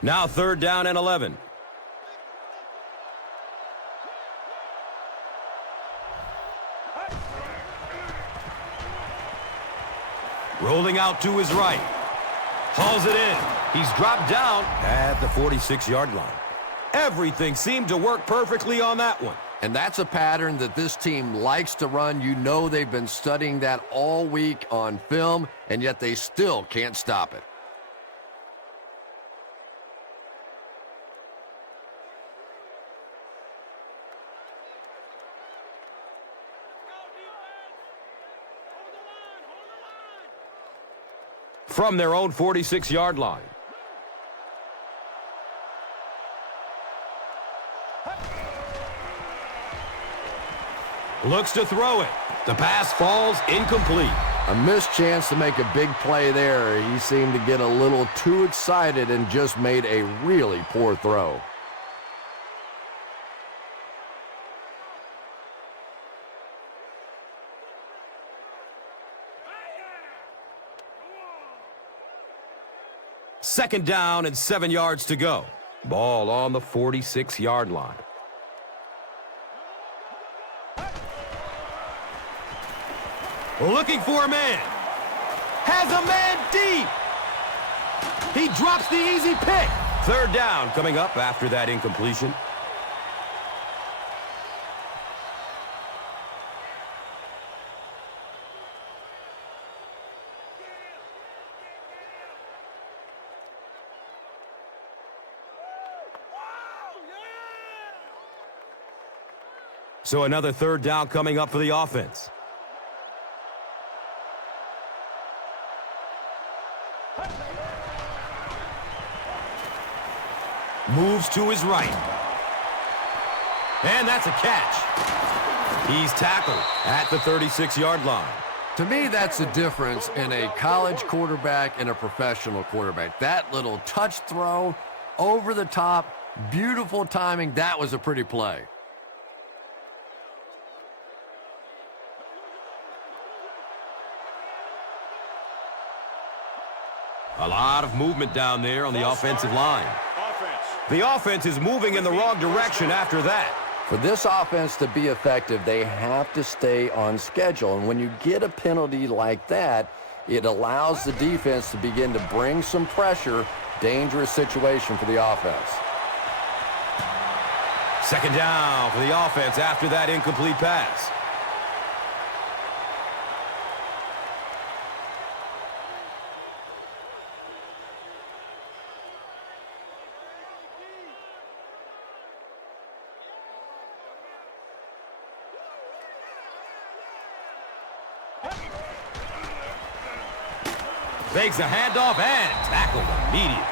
Now 3rd down and 11. Rolling out to his right. Hauls it in. He's dropped down at the 46-yard line. Everything seemed to work perfectly on that one. And that's a pattern that this team likes to run. You know they've been studying that all week on film, and yet they still can't stop it. From their own 46-yard line. Looks to throw it. The pass falls incomplete. A missed chance to make a big play there. He seemed to get a little too excited and just made a really poor throw. Second down and 7 yards to go. Ball on the 46-yard line. Looking for a man. Has a man deep. He drops the easy pick. 3rd down coming up after that incompletion. So another 3rd down coming up for the offense. Moves to his right. And that's a catch. He's tackled at the 36-yard line. To me, that's the difference in a college quarterback and a professional quarterback. That little touch throw over the top, beautiful timing. That was a pretty play. A lot of movement down there on the offensive line. The offense is moving in the wrong direction after that. For this offense to be effective, they have to stay on schedule. And when you get a penalty like that, it allows the defense to begin to bring some pressure. Dangerous situation for the offense. 2nd down for the offense after that incomplete pass. Fakes a handoff and tackled immediately.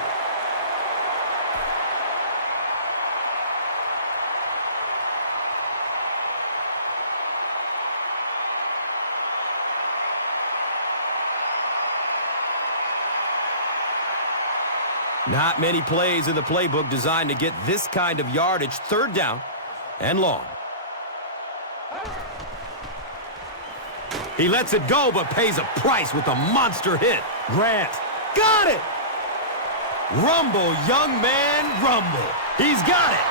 Not many plays in the playbook designed to get this kind of yardage. 3rd down and long. He lets it go, but pays a price with a monster hit. Grant got it. Rumble, young man, rumble. He's got it.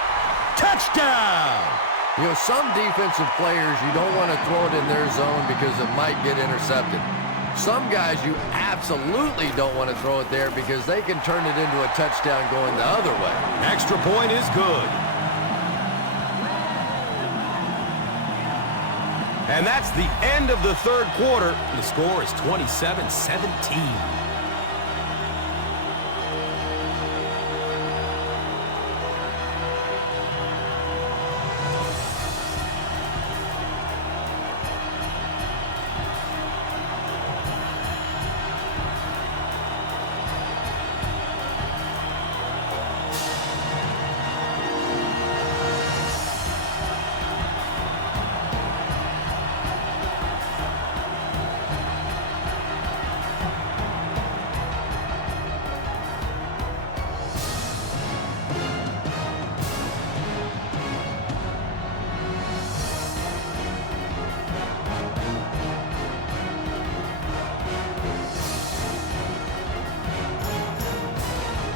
Touchdown. You know, some defensive players, you don't want to throw it in their zone because it might get intercepted. Some guys you absolutely don't want to throw it there because they can turn it into a touchdown going the other way. Extra point is good. And that's the end of the 3rd quarter. The score is 27-17.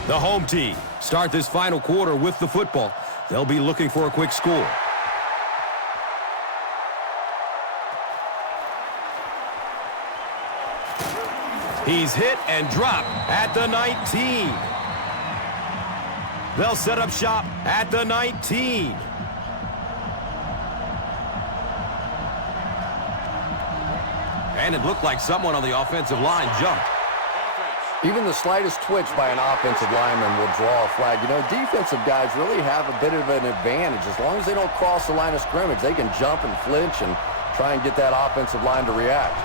The home team start this final quarter with the football. They'll be looking for a quick score. He's hit and dropped at the 19. They'll set up shop at the 19. And it looked like someone on the offensive line jumped. Even the slightest twitch by an offensive lineman will draw a flag. You know, defensive guys really have a bit of an advantage. As long as they don't cross the line of scrimmage, they can jump and flinch and try and get that offensive line to react.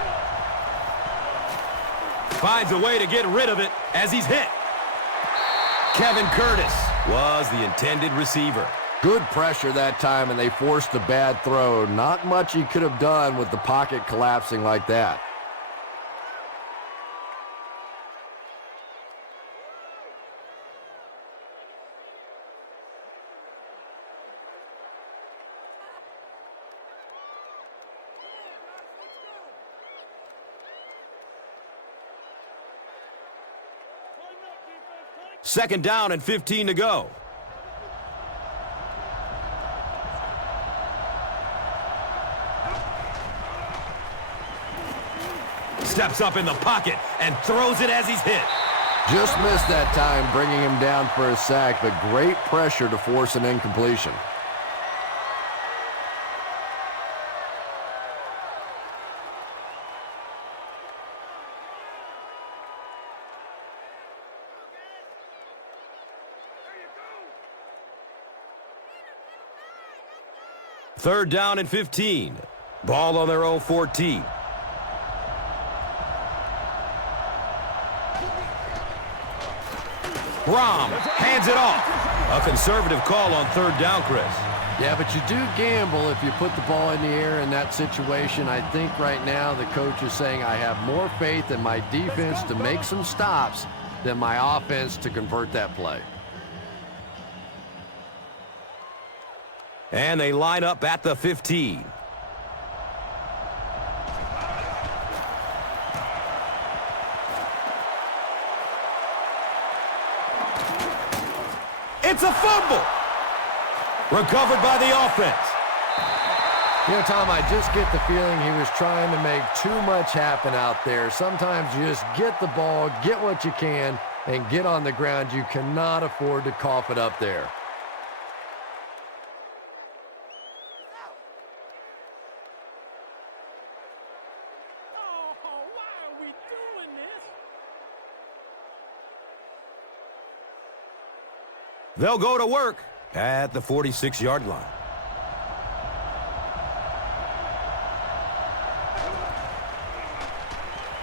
Finds a way to get rid of it as he's hit. Kevin Curtis was the intended receiver. Good pressure that time, and they forced a bad throw. Not much he could have done with the pocket collapsing like that. Second down and 15 to go. Steps up in the pocket and throws it as he's hit. Just missed that time, bringing him down for a sack, but great pressure to force an incompletion. Third down and 15. Ball on their own 14. Brohm hands it off. A conservative call on third down, Chris. Yeah, but you do gamble if you put the ball in the air in that situation. I think right now the coach is saying I have more faith in my defense to make some stops than my offense to convert that play. And they line up at the 15. It's a fumble. Recovered by the offense. You know, Tom, I just get the feeling he was trying to make too much happen out there. Sometimes you just get the ball, get what you can, and get on the ground. You cannot afford to cough it up there. They'll go to work at the 46-yard line.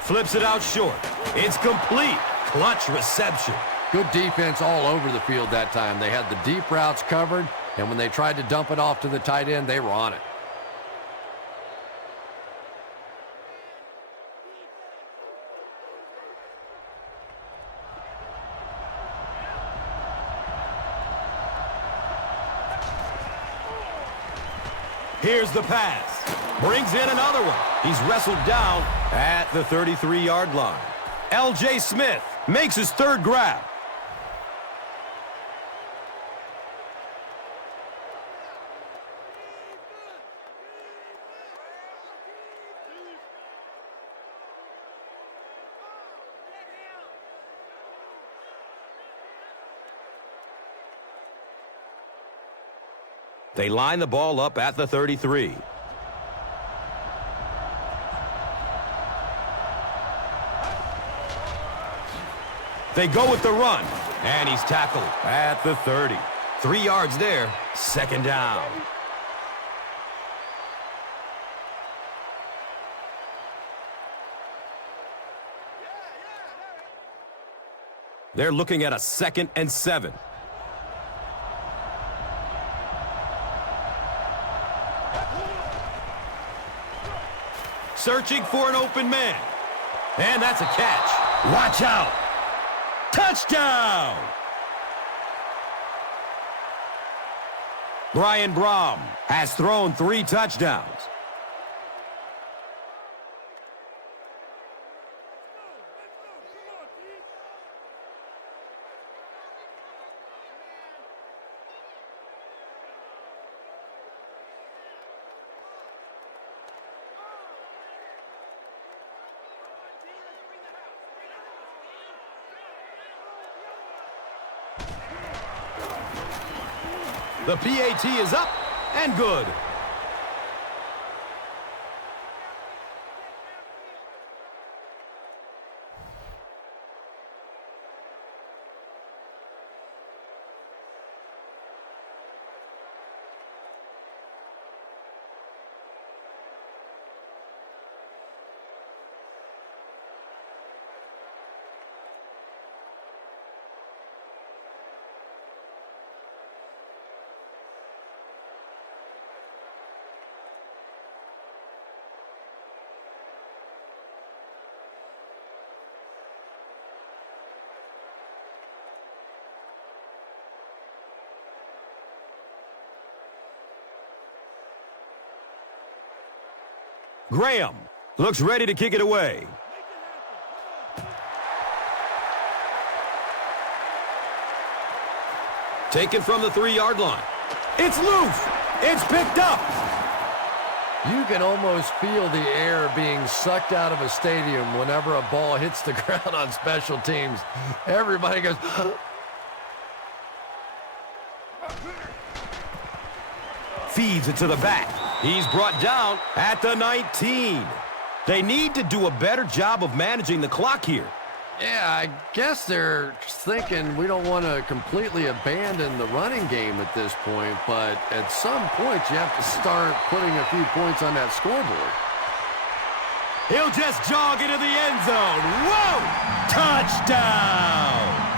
Flips it out short. It's complete. Clutch reception. Good defense all over the field that time. They had the deep routes covered, and when they tried to dump it off to the tight end, they were on it. Here's the pass. Brings in another one. He's wrestled down at the 33-yard line. L.J. Smith makes his third grab. They line the ball up at the 33. They go with the run, and he's tackled at the 30. 3 yards there, second down. They're looking at a 2nd and 7. Searching for an open man. And that's a catch. Watch out. Touchdown! Brian Brohm has thrown 3 touchdowns. The PAT is up and good. Graham looks ready to kick it away. Taken from the 3-yard line. It's loose. It's picked up. You can almost feel the air being sucked out of a stadium whenever a ball hits the ground on special teams. Everybody goes... Feeds it to the back. He's brought down at the 19. They need to do a better job of managing the clock here. Yeah, I guess they're thinking we don't want to completely abandon the running game at this point, but at some point you have to start putting a few points on that scoreboard. He'll just jog into the end zone. Whoa! Touchdown!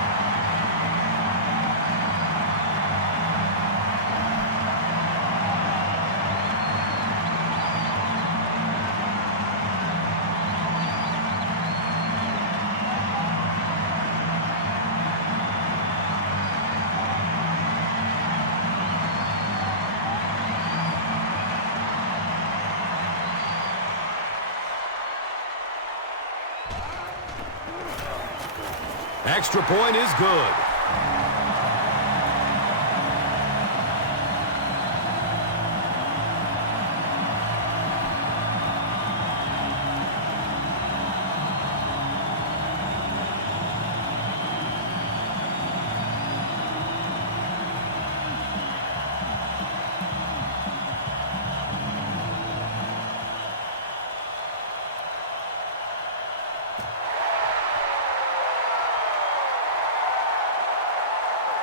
Extra point is good.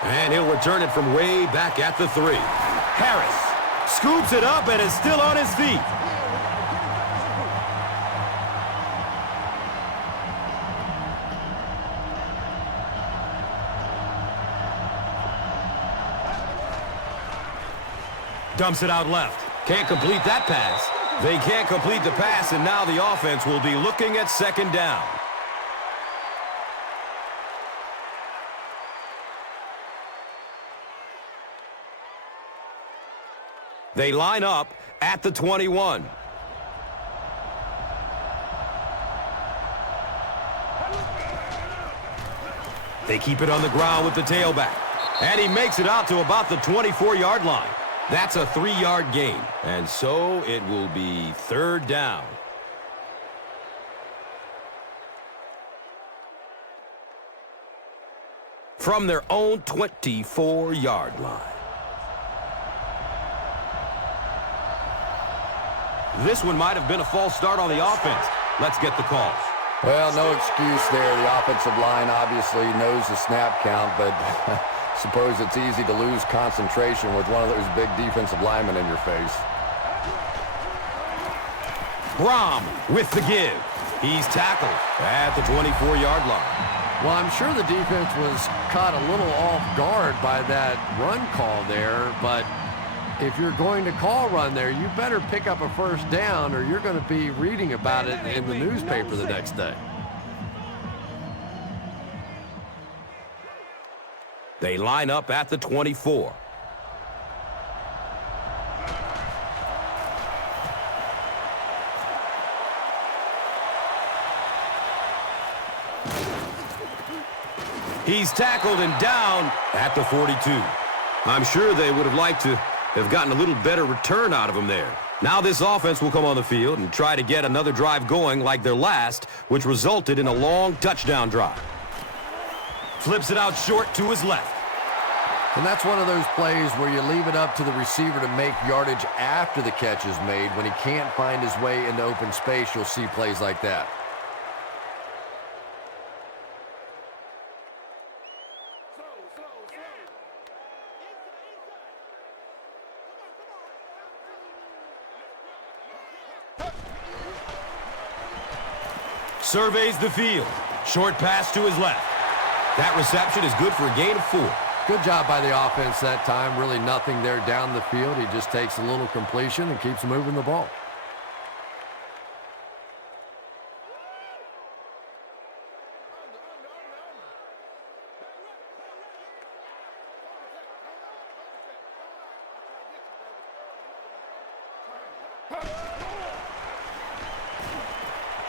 And he'll return it from way back at the 3. Harris scoops it up and is still on his feet. Dumps it out left. Can't complete that pass. They can't complete the pass, and now the offense will be looking at second down. They line up at the 21. They keep it on the ground with the tailback. And he makes it out to about the 24-yard line. That's a 3-yard gain. And so it will be third down. From their own 24-yard line. This one might have been a false start on the offense. Let's get the call. Well, no excuse there. The offensive line obviously knows the snap count, but suppose it's easy to lose concentration with one of those big defensive linemen in your face. Brohm with the give. He's tackled at the 24-yard line. Well, I'm sure the defense was caught a little off guard by that run call there, but if you're going to call run there, you better pick up a first down or you're going to be reading about it in the newspaper the next day. They line up at the 24. He's tackled and down at the 42. I'm sure they would have liked to have gotten a little better return out of him there. Now this offense will come on the field and try to get another drive going like their last, which resulted in a long touchdown drive. Flips it out short to his left. And that's one of those plays where you leave it up to the receiver to make yardage after the catch is made. When he can't find his way into open space, you'll see plays like that. Surveys the field. Short pass to his left. That reception is good for a gain of 4. Good job by the offense that time. Really nothing there down the field. He just takes a little completion and keeps moving the ball.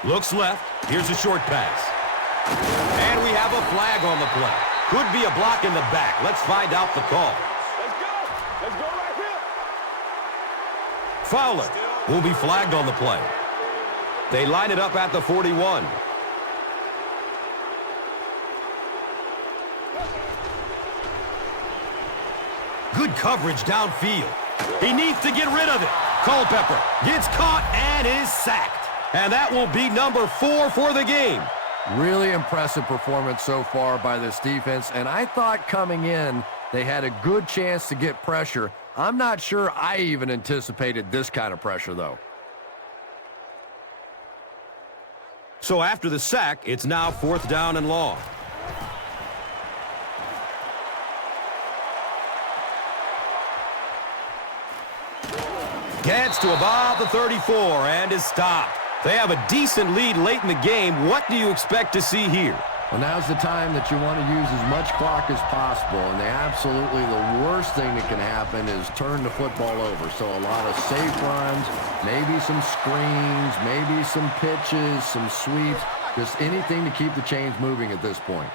Looks left. Here's a short pass. And we have a flag on the play. Could be a block in the back. Let's find out the call. Let's go. Let's go right here. Fowler will be flagged on the play. They line it up at the 41. Good coverage downfield. He needs to get rid of it. Culpepper gets caught and is sacked. And that will be number 4 for the game. Really impressive performance so far by this defense, and I thought coming in they had a good chance to get pressure. I'm not sure I even anticipated this kind of pressure, though. So after the sack, it's now 4th down and long. Gets to about the 34 and is stopped. They have a decent lead late in the game. What do you expect to see here? Well, now's the time that you want to use as much clock as possible, and absolutely the worst thing that can happen is turn the football over. So a lot of safe runs, maybe some screens, maybe some pitches, some sweeps, just anything to keep the chains moving at this point.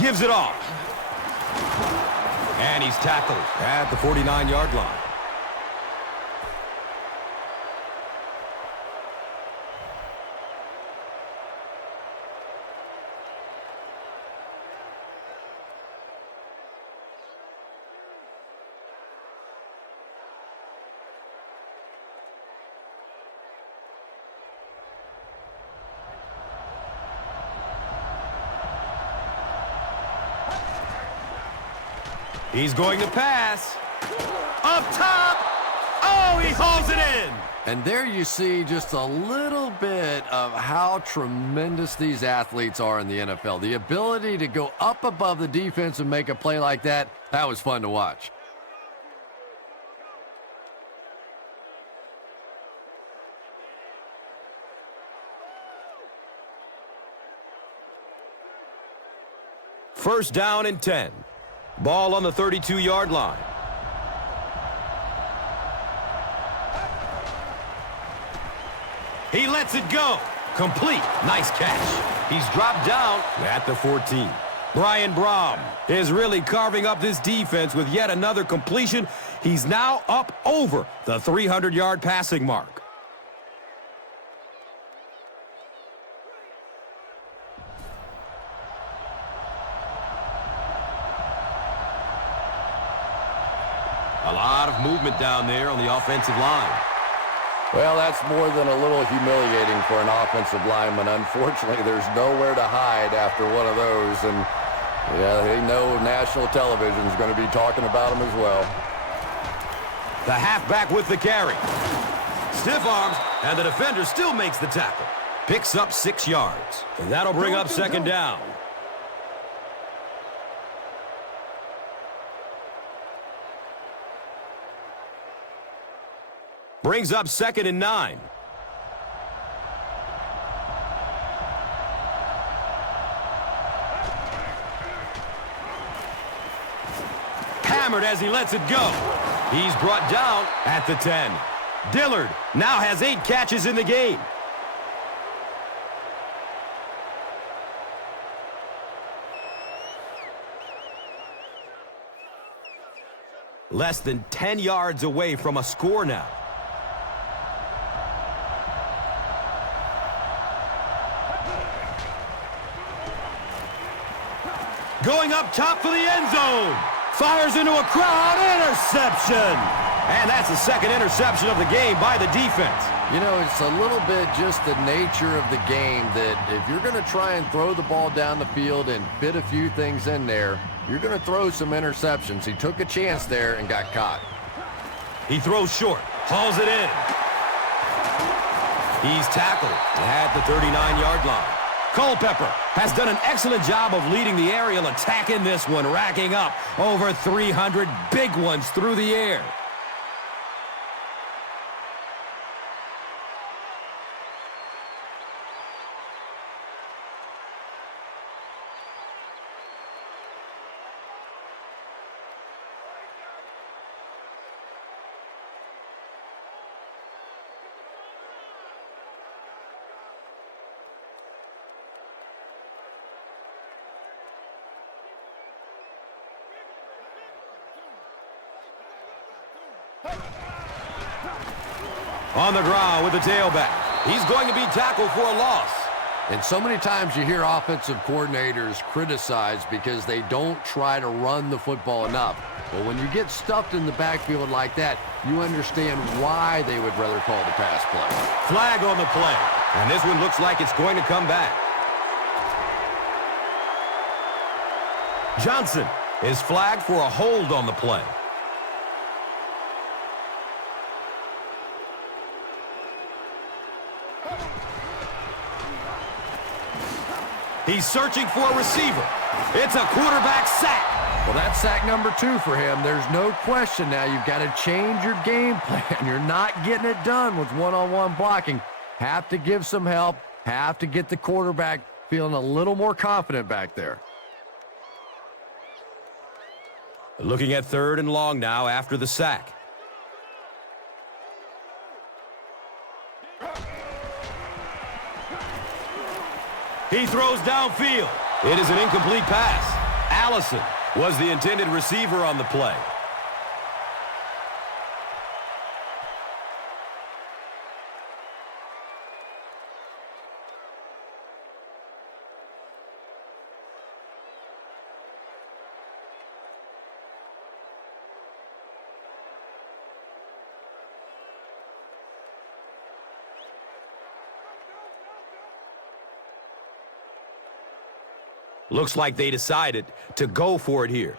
Gives it off. And he's tackled at the 49-yard line. He's going to pass. Up top. Oh, he hauls it in. And there you see just a little bit of how tremendous these athletes are in the NFL. The ability to go up above the defense and make a play like that, that was fun to watch. First down and 10. Ball on the 32-yard line. He lets it go. Complete. Nice catch. He's dropped down at the 14. Brohm is really carving up this defense with yet another completion. He's now up over the 300-yard passing mark. A lot of movement down there on the offensive line. Well, that's more than a little humiliating for an offensive lineman. Unfortunately, there's nowhere to hide after one of those. And, yeah, they know national television is going to be talking about them as well. The halfback with the carry. Stiff arms, and the defender still makes the tackle. Picks up 6 yards. And that'll bring up second down. Brings up 2nd and 9. Hammered as he lets it go. He's brought down at the 10. Dillard now has 8 catches in the game. Less than 10 yards away from a score now. Going up top for the end zone. Fires into a crowd. Interception. And that's the second interception of the game by the defense. You know, it's a little bit just the nature of the game that if you're going to try and throw the ball down the field and fit a few things in there, you're going to throw some interceptions. He took a chance there and got caught. He throws short. Hauls it in. He's tackled at the 39-yard line. Culpepper has done an excellent job of leading the aerial attack in this one, racking up over 300 big ones through the air. On the ground with the tailback. He's going to be tackled for a loss. And so many times you hear offensive coordinators criticized because they don't try to run the football enough. But when you get stuffed in the backfield like that, you understand why they would rather call the pass play. Flag on the play. And this one looks like it's going to come back. Johnson is flagged for a hold on the play. He's searching for a receiver. It's a quarterback sack. Well, that's sack number 2 for him. There's no question now you've got to change your game plan. You're not getting it done with one-on-one blocking. Have to give some help. Have to get the quarterback feeling a little more confident back there. Looking at 3rd and long now after the sack. He throws downfield. It is an incomplete pass. Allison was the intended receiver on the play. Looks like they decided to go for it here.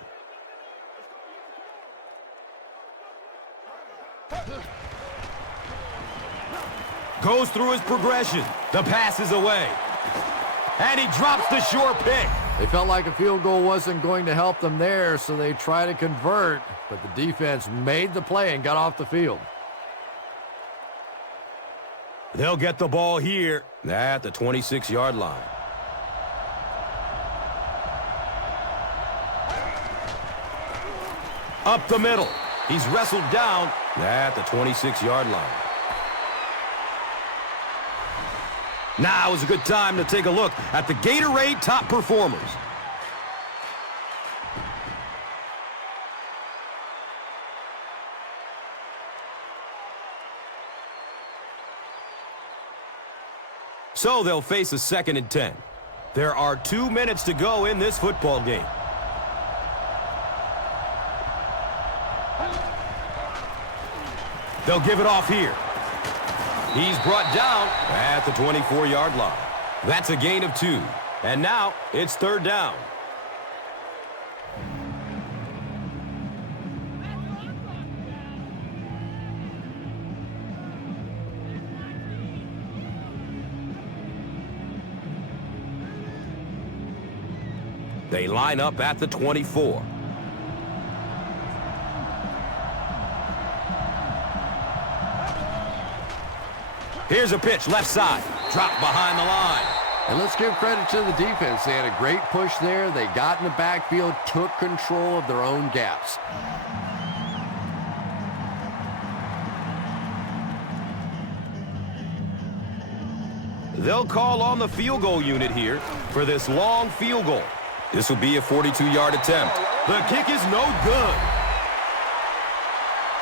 Goes through his progression. The pass is away. And he drops the short pick. They felt like a field goal wasn't going to help them there, so they tried to convert, but the defense made the play and got off the field. They'll get the ball here at the 26-yard line. Up the middle. He's wrestled down at the 26-yard line. Now is a good time to take a look at the Gatorade top performers. So they'll face a 2nd and 10. There are 2 minutes to go in this football game. They'll give it off here. He's brought down at the 24-yard line. That's a gain of 2. And now it's 3rd down. They line up at the 24. Here's a pitch, left side. Dropped behind the line. And let's give credit to the defense. They had a great push there. They got in the backfield, took control of their own gaps. They'll call on the field goal unit here for this long field goal. This will be a 42-yard attempt. The kick is no good.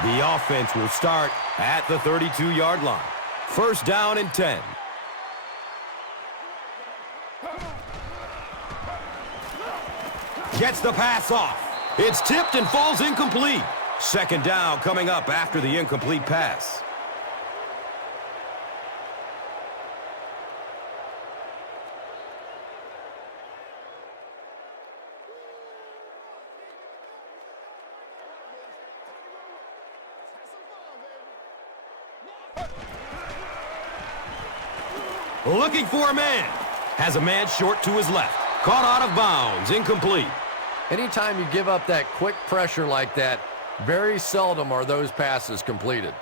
The offense will start at the 32-yard line. First down and 10. Gets the pass off. It's tipped and falls incomplete. Second down coming up after the incomplete pass. Looking for a man. Has a man short to his left. Caught out of bounds. Incomplete. Anytime you give up that quick pressure like that, very seldom are those passes completed.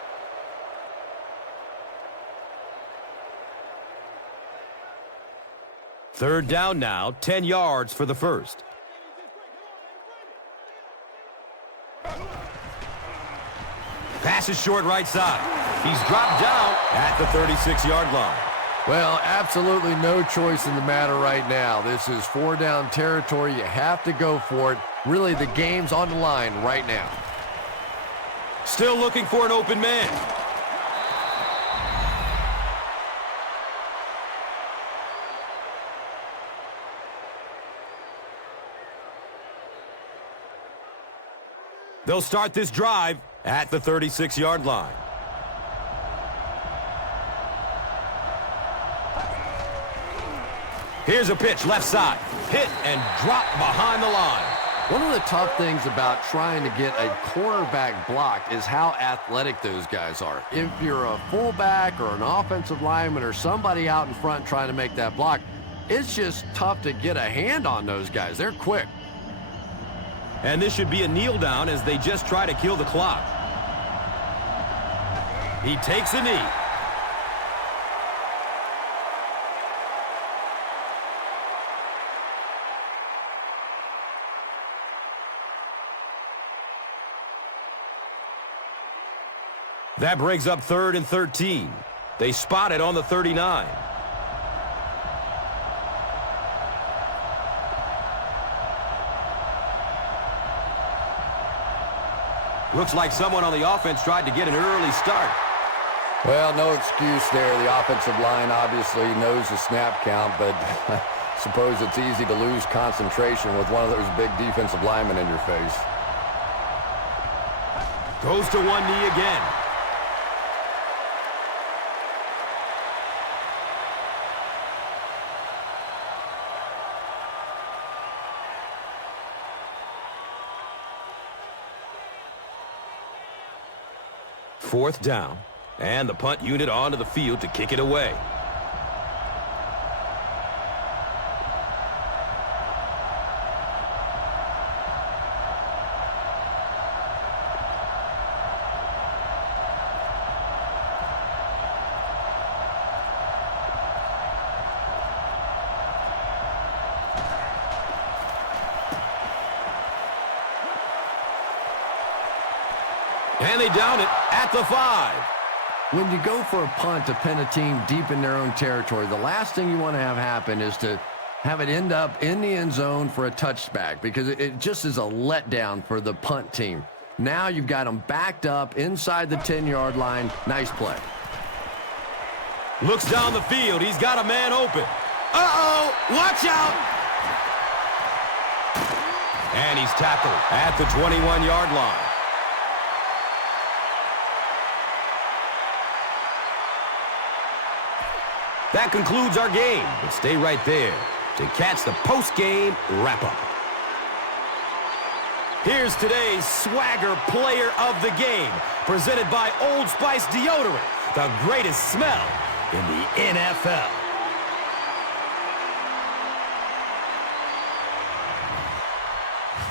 Third down now, 10 yards for the first. Pass is short right side. He's dropped down at the 36-yard line. Well, absolutely no choice in the matter right now. This is 4-down territory. You have to go for it. Really, the game's on the line right now. Still looking for an open man. They'll start this drive at the 36-yard line. Here's a pitch, left side. Hit and drop behind the line. One of the tough things about trying to get a cornerback blocked is how athletic those guys are. If you're a fullback or an offensive lineman or somebody out in front trying to make that block, it's just tough to get a hand on those guys. They're quick. And this should be a kneel down as they just try to kill the clock. He takes a knee. That brings up 3rd and 13. They spot it on the 39. Looks like someone on the offense tried to get an early start. Well, no excuse there. The offensive line obviously knows the snap count, but I suppose it's easy to lose concentration with one of those big defensive linemen in your face. Goes to one knee again. Fourth down, and the punt unit onto the field to kick it away. And they down it at the 5. When you go for a punt to pin a team deep in their own territory, the last thing you want to have happen is to have it end up in the end zone for a touchback, because it just is a letdown for the punt team. Now you've got them backed up inside the 10-yard line. Nice play. Looks down the field. He's got a man open. Uh-oh! Watch out! And he's tackled at the 21-yard line. That concludes our game, but stay right there to catch the post-game wrap-up. Here's today's Swagger Player of the Game, presented by Old Spice Deodorant, the greatest smell in the NFL.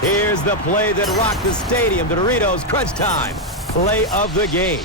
Here's the play that rocked the stadium, the Doritos Crunch Time Play of the Game.